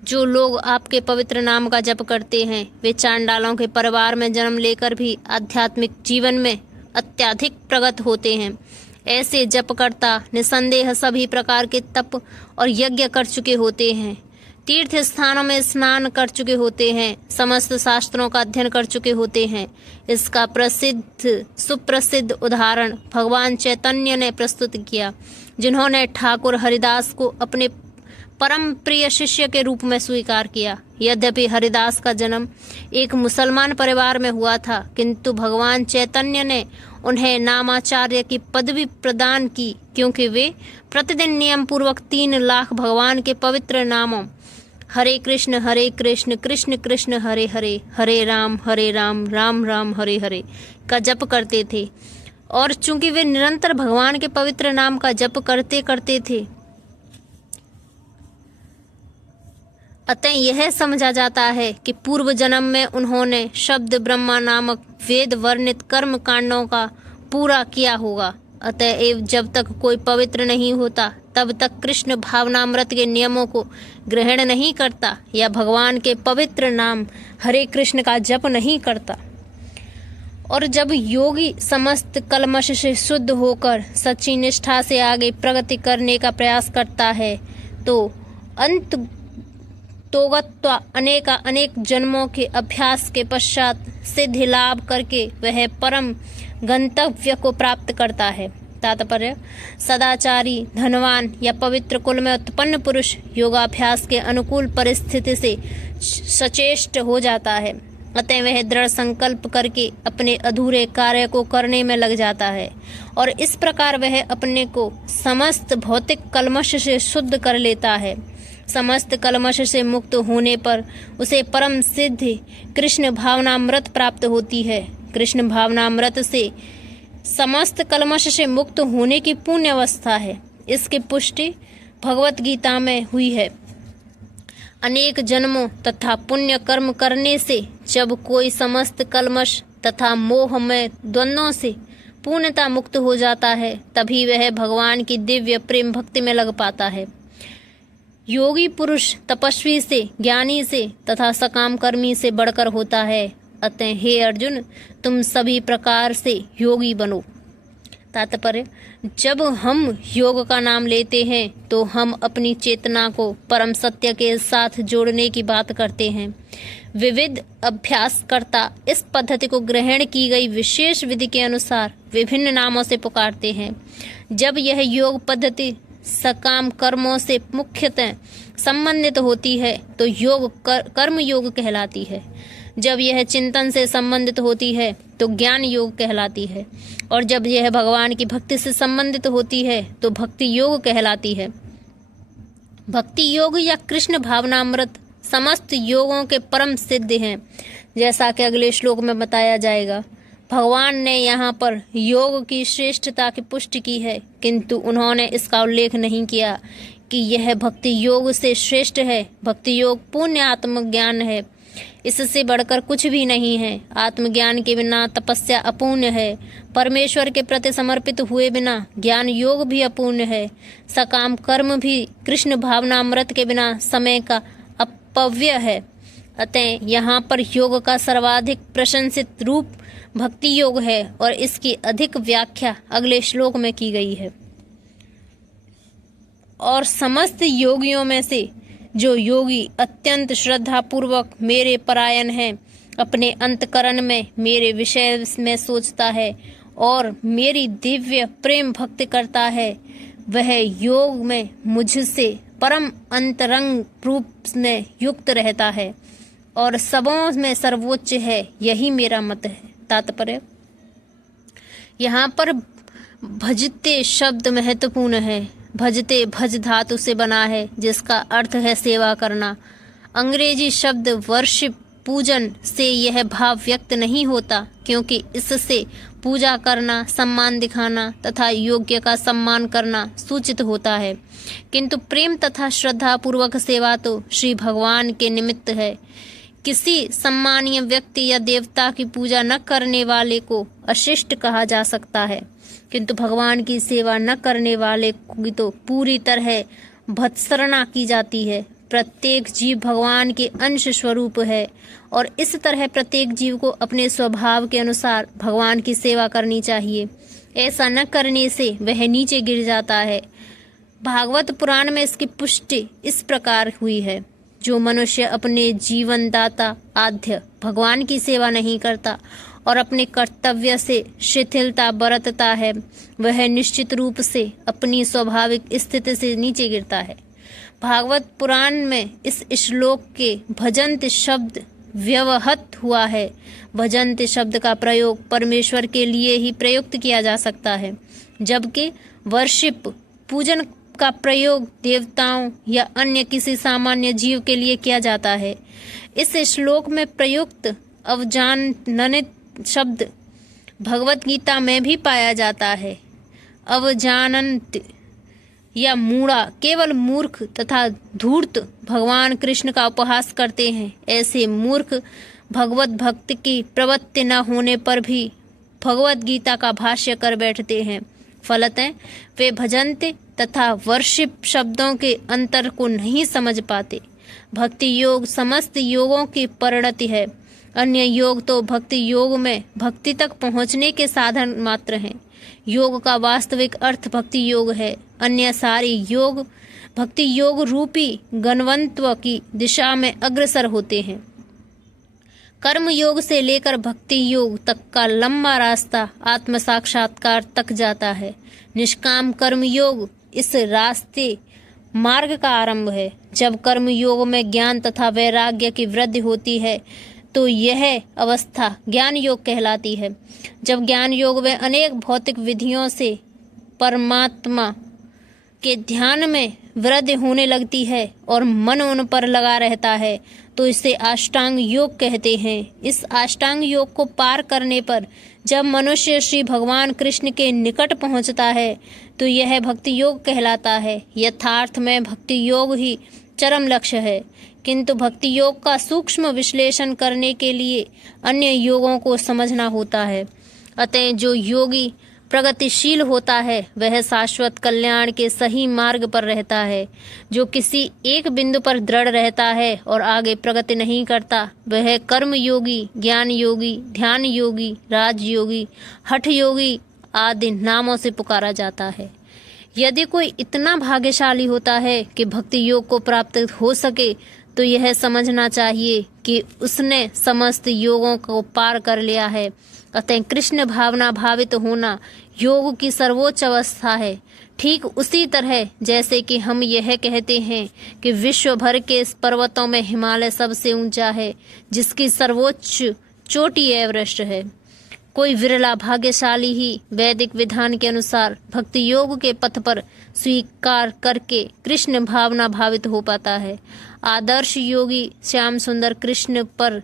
जो लोग आपके पवित्र नाम का जप करते हैं वे चांडालों के परिवार में जन्म लेकर भी आध्यात्मिक जीवन में अत्यधिक प्रगत होते हैं। ऐसे जपकर्ता निसंदेह सभी प्रकार के तप और यज्ञ कर चुके होते हैं, तीर्थ स्थानों में स्नान कर चुके होते हैं, समस्त शास्त्रों का अध्ययन कर चुके होते हैं। इसका सुप्रसिद्ध उदाहरण भगवान चैतन्य ने प्रस्तुत किया, जिन्होंने ठाकुर हरिदास को अपने परम प्रिय शिष्य के रूप में स्वीकार किया। यद्यपि हरिदास का जन्म एक मुसलमान परिवार में हुआ था, किंतु भगवान चैतन्य ने उन्हें नामाचार्य की पदवी प्रदान की, क्योंकि वे प्रतिदिन नियम पूर्वक 3 लाख भगवान के पवित्र नामों हरे कृष्ण कृष्ण कृष्ण हरे हरे, हरे राम राम राम हरे हरे का जप करते थे। और चूंकि वे निरंतर भगवान के पवित्र नाम का जप करते थे, अतः यह समझा जाता है कि पूर्व जन्म में उन्होंने शब्द ब्रह्मा नामक वेद वर्णित कर्म कांडों का पूरा किया होगा। अतएव जब तक कोई पवित्र नहीं होता तब तक कृष्ण भावनामृत के नियमों को ग्रहण नहीं करता या भगवान के पवित्र नाम हरे कृष्ण का जप नहीं करता। और जब योगी समस्त कलमश से शुद्ध होकर सच्ची निष्ठा से आगे प्रगति करने का प्रयास करता है तो अंत तोगत्वा अनेक जन्मों के अभ्यास के पश्चात सिद्धि लाभ करके वह परम गंतव्य को प्राप्त करता है। तात्पर्य, सदाचारी, धनवान या पवित्र कुल में उत्पन्न पुरुष योगाभ्यास के अनुकूल परिस्थिति से सचेष्ट हो जाता है। अतः वह दृढ़ संकल्प करके अपने अधूरे कार्य को करने में लग जाता है और इस प्रकार वह अपने को समस्त भौतिक कलमश से शुद्ध कर लेता है। समस्त कलमश से मुक्त होने पर उसे परम सिद्धि कृष्ण भावनामृत प्राप्त होती है। कृष्ण भावनामृत से समस्त कलमश से मुक्त होने की पुण्य अवस्था है। इसकी पुष्टि भगवत गीता में हुई है। अनेक जन्मों तथा पुण्य कर्म करने से जब कोई समस्त कलमश तथा मोह में द्वंद्वों से पूर्णता मुक्त हो जाता है, तभी वह भगवान की दिव्य प्रेम भक्ति में लग पाता है। योगी पुरुष तपस्वी से, ज्ञानी से तथा सकाम कर्मी से बढ़कर होता है। अतः हे अर्जुन, तुम सभी प्रकार से योगी बनो। तात्पर्य, जब हम योग का नाम लेते हैं तो हम अपनी चेतना को परम सत्य के साथ जोड़ने की बात करते हैं। विविध अभ्यासकर्ता इस पद्धति को ग्रहण की गई विशेष विधि के अनुसार विभिन्न नामों से पुकारते हैं। जब यह योग पद्धति सकाम कर्मों से मुख्यतः संबंधित होती है तो योग कर्म योग कहलाती है। जब यह चिंतन से संबंधित होती है तो ज्ञान योग कहलाती है और जब यह भगवान की भक्ति से संबंधित होती है तो भक्ति योग कहलाती है। भक्ति योग या कृष्ण भावनामृत समस्त योगों के परम सिद्ध हैं, जैसा कि अगले श्लोक में बताया जाएगा। भगवान ने यहाँ पर योग की श्रेष्ठता की पुष्टि की है, किंतु उन्होंने इसका उल्लेख नहीं किया कि यह भक्ति योग से श्रेष्ठ है। भक्ति योग पुण्य आत्मज्ञान है, इससे बढ़कर कुछ भी नहीं है। आत्मज्ञान के बिना तपस्या अपूर्ण है। परमेश्वर के प्रति समर्पित हुए बिना ज्ञान योग भी अपूर्ण है। सकाम कर्म भी कृष्ण भावनामृत के बिना समय का अपव्यय है। अतः यहाँ पर योग का सर्वाधिक प्रशंसित रूप भक्ति योग है और इसकी अधिक व्याख्या अगले श्लोक में की गई है। और समस्त योगियों में से जो योगी अत्यंत श्रद्धा पूर्वक मेरे परायण है, अपने अंतकरण में मेरे विषय में सोचता है और मेरी दिव्य प्रेम भक्ति करता है, वह योग में मुझसे परम अंतरंग रूप में युक्त रहता है और सबों में सर्वोच्च है। यही मेरा मत है। तात्पर्य, यहाँ पर भजते शब्द महत्वपूर्ण है। भजते भज धातु से बना है, जिसका अर्थ है सेवा करना। अंग्रेजी शब्द वर्शिप पूजन से यह भाव व्यक्त नहीं होता, क्योंकि इससे पूजा करना, सम्मान दिखाना तथा योग्य का सम्मान करना सूचित होता है, किंतु प्रेम तथा श्रद्धा पूर्वक सेवा तो श्री भगवान के निमित्त है। किसी सम्मानीय व्यक्ति या देवता की पूजा न करने वाले को अशिष्ट कहा जा सकता है, किंतु भगवान की सेवा न करने वाले की तो पूरी तरह भत्सना की जाती है। प्रत्येक जीव भगवान के अंश स्वरूप है और इस तरह प्रत्येक जीव को अपने स्वभाव के अनुसार भगवान की सेवा करनी चाहिए। ऐसा न करने से वह नीचे गिर जाता है। भागवत पुराण में इसकी पुष्टि इस प्रकार हुई है, जो मनुष्य अपने जीवनदाता आद्य भगवान की सेवा नहीं करता और अपने कर्तव्य से शिथिलता बरतता है, वह निश्चित रूप से अपनी स्वाभाविक स्थिति से नीचे गिरता है। भागवत पुराण में इस श्लोक के भजंत शब्द व्यवहत हुआ है। भजंत शब्द का प्रयोग परमेश्वर के लिए ही प्रयुक्त किया जा सकता है, जबकि वर्शिप पूजन का प्रयोग देवताओं या अन्य किसी सामान्य जीव के लिए किया जाता है। इस श्लोक में प्रयुक्त अवजाननित शब्द भगवत गीता में भी पाया जाता है। अवजानंत या मूढ़ा केवल मूर्ख तथा धूर्त भगवान कृष्ण का उपहास करते हैं। ऐसे मूर्ख भगवत भक्त की प्रवृत्ति न होने पर भी भगवत गीता का भाष्य कर बैठते हैं। फलतः वे भजन्ते तथा वर्शिप शब्दों के अंतर को नहीं समझ पाते। भक्ति योग समस्त योगों की परिणति है। अन्य योग तो भक्ति योग में भक्ति तक पहुँचने के साधन मात्र हैं। योग का वास्तविक अर्थ भक्ति योग है। अन्य सारे योग भक्ति योग रूपी गणवंत्व की दिशा में अग्रसर होते हैं। कर्म योग से लेकर भक्ति योग तक का लंबा रास्ता आत्म साक्षात्कार तक जाता है। निष्काम कर्म योग इस रास्ते मार्ग का आरंभ है। जब कर्म योग में ज्ञान तथा वैराग्य की वृद्धि होती है तो यह अवस्था ज्ञान योग कहलाती है। जब ज्ञान योग में अनेक भौतिक विधियों से परमात्मा के ध्यान में वृद्धि होने लगती है और मन उन पर लगा रहता है तो इसे अष्टांग योग कहते हैं। इस अष्टांग योग को पार करने पर जब मनुष्य श्री भगवान कृष्ण के निकट पहुंचता है तो यह भक्ति योग कहलाता है। यथार्थ में भक्ति योग ही चरम लक्ष्य है, किंतु भक्ति योग का सूक्ष्म विश्लेषण करने के लिए अन्य योगों को समझना होता है। अतः जो योगी प्रगतिशील होता है वह शाश्वत कल्याण के सही मार्ग पर रहता है। जो किसी एक बिंदु पर दृढ़ रहता है और आगे प्रगति नहीं करता वह कर्म योगी, ज्ञान योगी, ध्यान योगी, राज योगी, हठ योगी आदि नामों से पुकारा जाता है। यदि कोई इतना भाग्यशाली होता है कि भक्ति योग को प्राप्त हो सके तो यह समझना चाहिए कि उसने समस्त योगों को पार कर लिया है। अतः कृष्ण भावना भावित होना योग की सर्वोच्च अवस्था है। ठीक उसी तरह जैसे कि हम यह कहते हैं कि विश्व भर के इस पर्वतों में हिमालय सबसे ऊंचा है, जिसकी सर्वोच्च चोटी एवरेस्ट है। कोई विरला भाग्यशाली ही वैदिक विधान के अनुसार भक्ति योग के पथ पर स्वीकार करके कृष्ण भावना भावित हो पाता है। आदर्श योगी श्याम सुंदर कृष्ण पर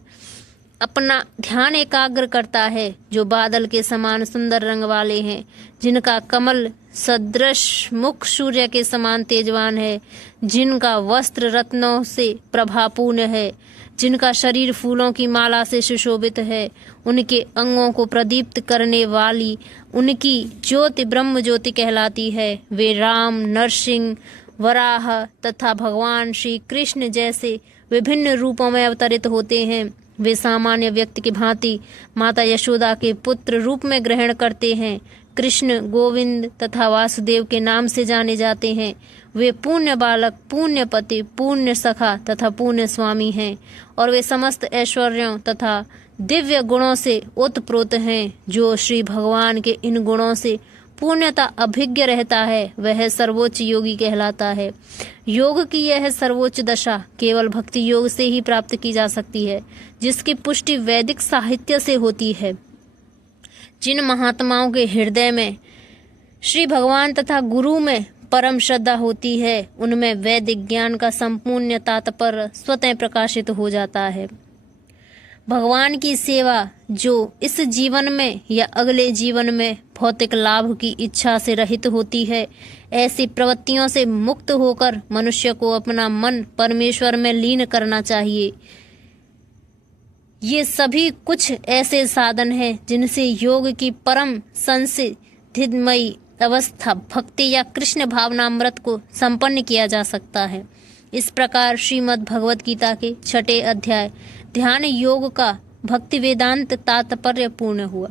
अपना ध्यान एकाग्र करता है, जो बादल के समान सुंदर रंग वाले हैं, जिनका कमल सदृश मुख सूर्य के समान तेजवान है, जिनका वस्त्र रत्नों से प्रभापूर्ण है, जिनका शरीर फूलों की माला से सुशोभित है, उनके अंगों को प्रदीप्त करने वाली उनकी ज्योति ब्रह्म ज्योति कहलाती है। वे राम, नरसिंह, वराह तथा भगवान श्री कृष्ण जैसे विभिन्न रूपों में अवतरित होते हैं। वे सामान्य व्यक्ति की भांति माता यशोदा के पुत्र रूप में ग्रहण करते हैं। कृष्ण, गोविंद तथा वासुदेव के नाम से जाने जाते हैं। वे पुण्य बालक, पुण्य पति, पुण्य सखा तथा पुण्य स्वामी हैं और वे समस्त ऐश्वर्यों तथा दिव्य गुणों से ओतप्रोत हैं। जो श्री भगवान के इन गुणों से पूर्णतः अभिज्ञ रहता है वह सर्वोच्च योगी कहलाता है। योग की यह सर्वोच्च दशा केवल भक्ति योग से ही प्राप्त की जा सकती है, जिसकी पुष्टि वैदिक साहित्य से होती है। जिन महात्माओं के हृदय में श्री भगवान तथा गुरु में परम श्रद्धा होती है, उनमें वैदिक ज्ञान का संपूर्ण तात्पर्य स्वतः प्रकाशित हो जाता है। भगवान की सेवा जो इस जीवन में या अगले जीवन में भौतिक लाभ की इच्छा से रहित होती है, ऐसी प्रवृत्तियों से मुक्त होकर मनुष्य को अपना मन परमेश्वर में लीन करना चाहिए। ये सभी कुछ ऐसे साधन हैं जिनसे योग की परम संसिद्धिमयी अवस्था भक्ति या कृष्ण भावनामृत को संपन्न किया जा सकता है। इस प्रकार श्रीमद् भगवत गीता के 6 अध्याय ध्यान योग का भक्ति वेदांत तात्पर्य पूर्ण हुआ।